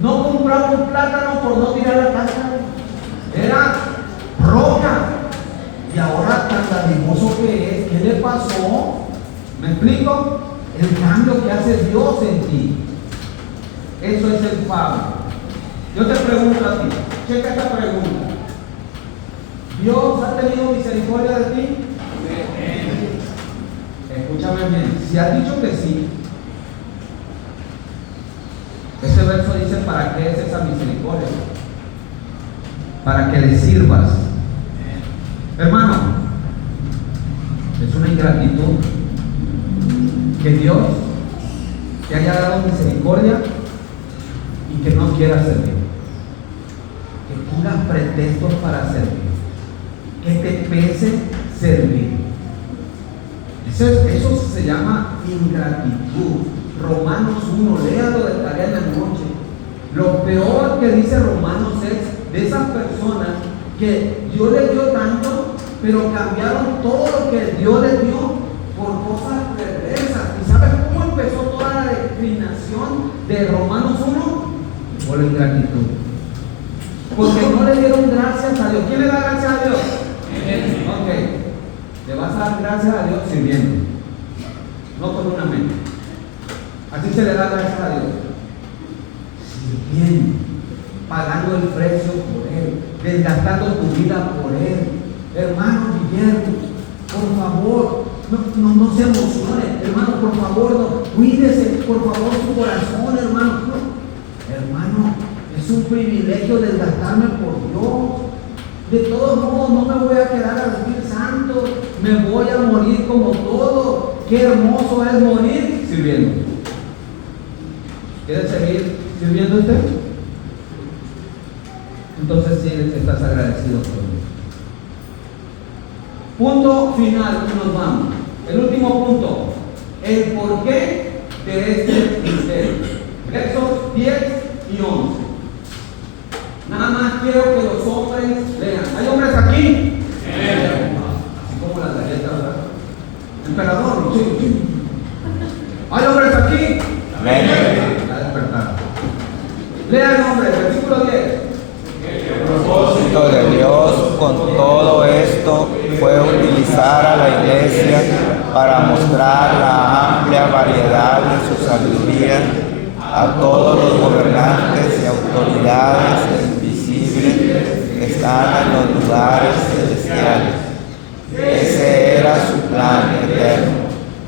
no compraba un plátano por no tirar la casa. Era roca. Y ahora tan dadivoso que es. ¿Qué le pasó? ¿Me explico? El cambio que hace Dios en ti. Eso es el Pablo. Yo te pregunto a ti, checa esta pregunta. ¿Dios ha tenido misericordia de ti? Escúchame bien. Si has dicho que sí, este verso dice: ¿para qué es esa misericordia? Para que le sirvas. Hermano, es una ingratitud que Dios te haya dado misericordia y que no quiera servir, que pongas pretextos para servir, que te pese servir. Eso se llama ingratitud. Romanos 1, léalo de tarea en la noche. Lo peor que dice Romanos es de esas personas que Dios les dio tanto, pero cambiaron todo lo que Dios les dio por cosas perversas. ¿Y sabes cómo empezó toda la de Romanos 1? Por la ingratitud. Porque no le dieron gracias a Dios. ¿Quién le da gracias a Dios? Ok. Le vas a dar gracias a Dios sirviendo. No con una mente. Así se le da gracias a Dios. Sirviendo. Pagando el precio por Él. Desgastando tu vida por Él. Hermano Guillermo, por favor, no se emocione. Hermano, por favor, no, cuídese, por favor, su corazón, hermano. No. Hermano, es un privilegio desgastarme por Dios. De todos modos, no me voy a quedar a vestir santo. Me voy a morir como todo. Qué hermoso es morir sirviendo. ¿Quiere seguir sirviendo usted? Entonces sí, estás agradecido por Dios. Punto final y nos vamos. El último punto. El porqué de este misterio. Versos 10 y 11. Nada más quiero que los hombres lean. ¿Hay hombres aquí? Así como las galletas, ¿verdad? Emperador, sí. ¿Hay hombres aquí? Amén. Ya despertaron. Lean, hombres, versículo 10. El propósito de Dios con todo esto fue utilizar a la Iglesia para mostrar la amplia variedad de su sabiduría a todos los gobernantes y autoridades invisibles que están en los lugares celestiales. Ese era su plan eterno,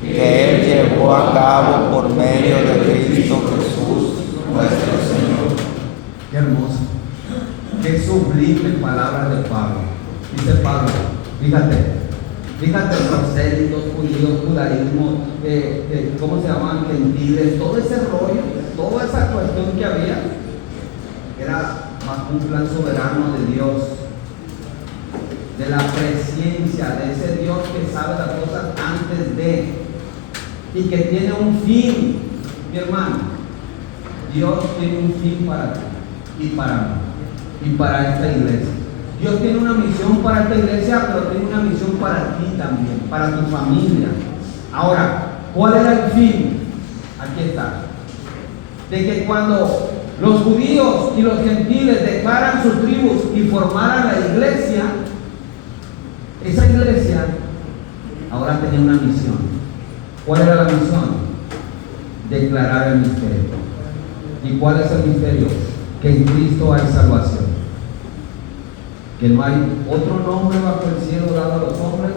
que Él llevó a cabo por medio de Cristo Jesús, nuestro Señor. Qué hermoso. Qué sublime palabras de Pablo. Dice Pablo, fíjate prosélitos, judíos, judaísmo, ¿cómo se llaman? Gentiles, todo ese rollo, toda esa cuestión que había, era bajo un plan soberano de Dios, de la presencia de ese Dios que sabe las cosas antes de, y que tiene un fin, mi hermano. Dios tiene un fin para ti y para mí y para esta iglesia. Dios tiene una misión para esta iglesia, pero tiene una misión para ti también, para tu familia. Ahora, ¿cuál era el fin? Aquí está. De que cuando los judíos y los gentiles dejaran sus tribus y formaran la iglesia, esa iglesia ahora tenía una misión. ¿Cuál era la misión? Declarar el misterio. ¿Y cuál es el misterio? Que en Cristo hay salvación. Que no hay otro nombre bajo el cielo dado a los hombres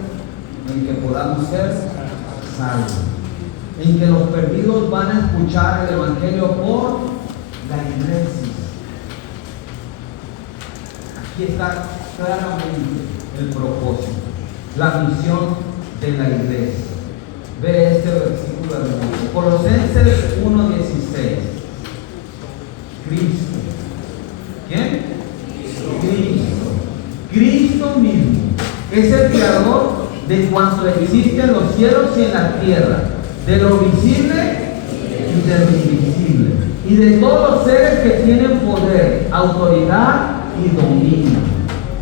en que podamos ser salvos. En que los perdidos van a escuchar el Evangelio por la iglesia. Aquí está claramente el propósito, la misión de la iglesia. Ve este versículo hermoso. Colosenses 1:16. Cristo. ¿Quién? Cristo. Cristo mismo es el creador de cuanto existe en los cielos y en la tierra, de lo visible y de lo invisible, y de todos los seres que tienen poder, autoridad y dominio.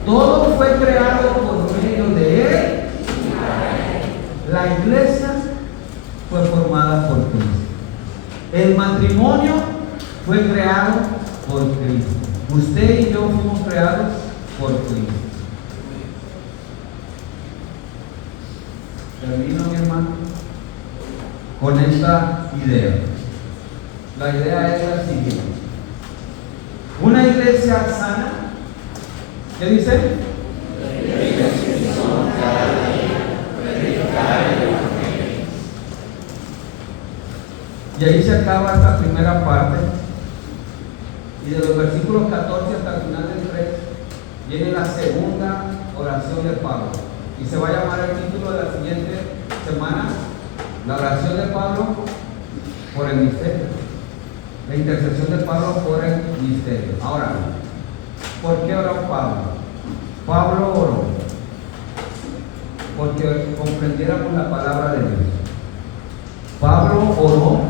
Todo fue creado por medio de Él. La iglesia fue formada por Cristo. El matrimonio fue creado por Cristo. Usted y yo fuimos creados por Cristo. Termino, mi hermano, con esta idea. La idea es la siguiente. Una iglesia sana, ¿qué dice? Y ahí se acaba esta primera parte. Y de los versículos 14 hasta el final del 3 viene la segunda oración de Pablo. Y se va a llamar el título de la siguiente semana: la oración de Pablo por el misterio. La intercesión de Pablo por el misterio. Ahora, ¿por qué oró Pablo? Pablo oró porque comprendiéramos la palabra de Dios. Pablo oró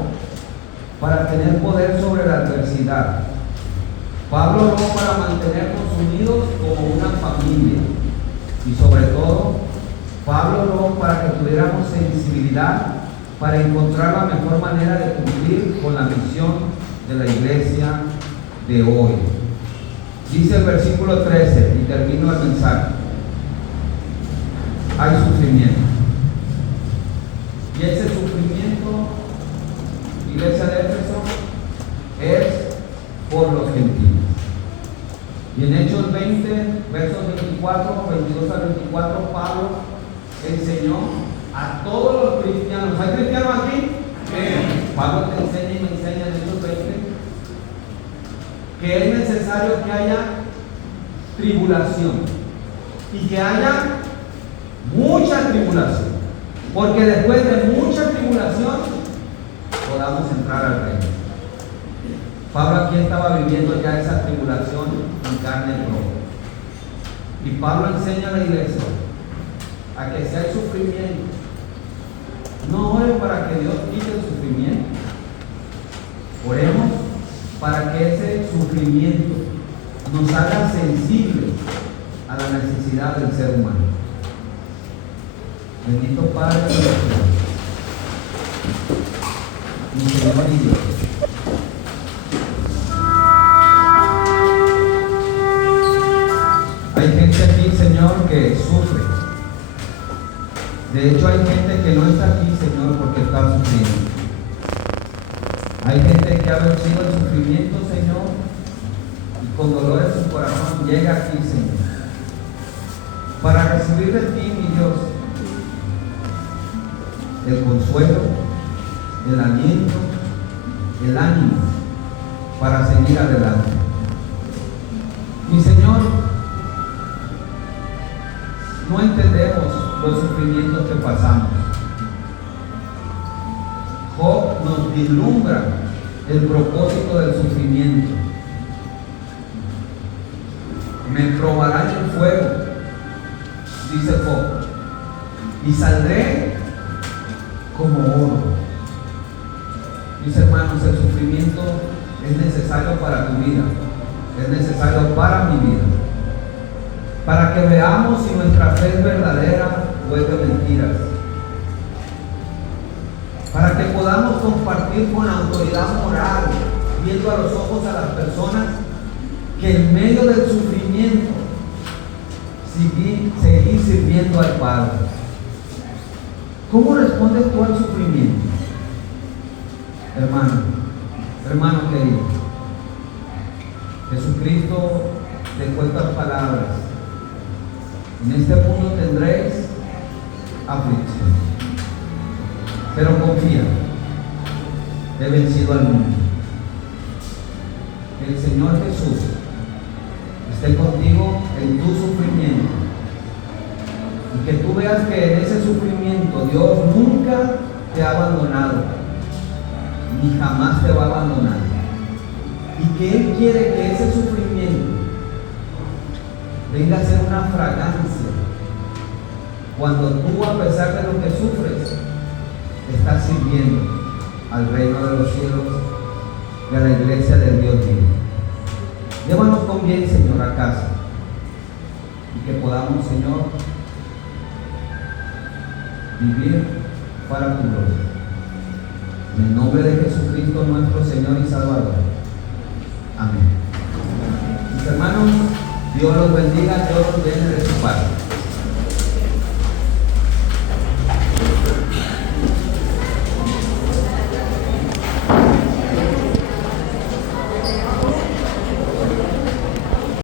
para tener poder sobre la adversidad. Pablo oró para mantenernos unidos como una familia. Y sobre todo, Pablo oró para que tuviéramos sensibilidad para encontrar la mejor manera de cumplir con la misión de la iglesia de hoy. Dice el versículo 13, y termino el mensaje. Hay sufrimiento. Y ese sufrimiento, iglesia de Éfeso, es por los gentiles. Y en Hechos 20, versos 24, 22 a 24, Pablo enseñó a todos los cristianos. ¿Hay cristianos aquí? Sí. Pablo te enseña y me enseña en Hechos 20 que es necesario que haya tribulación y que haya mucha tribulación, porque después de mucha tribulación podamos entrar al reino. Pablo aquí estaba viviendo ya esa tribulación en carne propia. Y Pablo enseña a la iglesia a que si hay sufrimiento, no ore para que Dios quite el sufrimiento. Oremos para que ese sufrimiento nos haga sensibles a la necesidad del ser humano. Bendito Padre celestial, mi Señor y Dios. Hay gente aquí, Señor, que sufre. De hecho, hay gente que no está aquí, Señor, porque está sufriendo. Hay gente que ha vencido el sufrimiento, Señor, y con dolor en su corazón llega aquí, Señor, para recibir de ti, mi Dios, el consuelo, el aliento, el ánimo para seguir adelante. Mi Señor, no entendemos los sufrimientos que pasamos. Job nos vislumbra el propósito del sufrimiento. Me probarán en fuego, dice Job, y saldré como oro. Mis hermanos, el sufrimiento es necesario para tu vida, es necesario para mi vida, para que veamos si nuestra fe es verdadera o es de mentiras, para que podamos compartir con autoridad moral, viendo a los ojos a las personas, que en medio del sufrimiento seguir sirviendo al Padre. ¿Cómo respondes tú al sufrimiento? Hermano querido, Jesucristo dejó estas palabras: en este mundo tendréis aflicción, pero confía, he vencido al mundo. Que el Señor Jesús esté contigo en tu sufrimiento, y que tú veas que en ese sufrimiento Dios nunca te ha abandonado, ni jamás te va a abandonar, y que Él quiere que ese sufrimiento venga a ser una fragancia cuando tú, a pesar de lo que sufres, estás sirviendo al reino de los cielos y a la iglesia del Dios vivo. Llévanos con bien, Señor, a casa, y que podamos, Señor, vivir para tu gloria. En el nombre de Jesucristo, nuestro Señor y Salvador. Amén. Mis hermanos, Dios los bendiga, Dios los llene de su paz.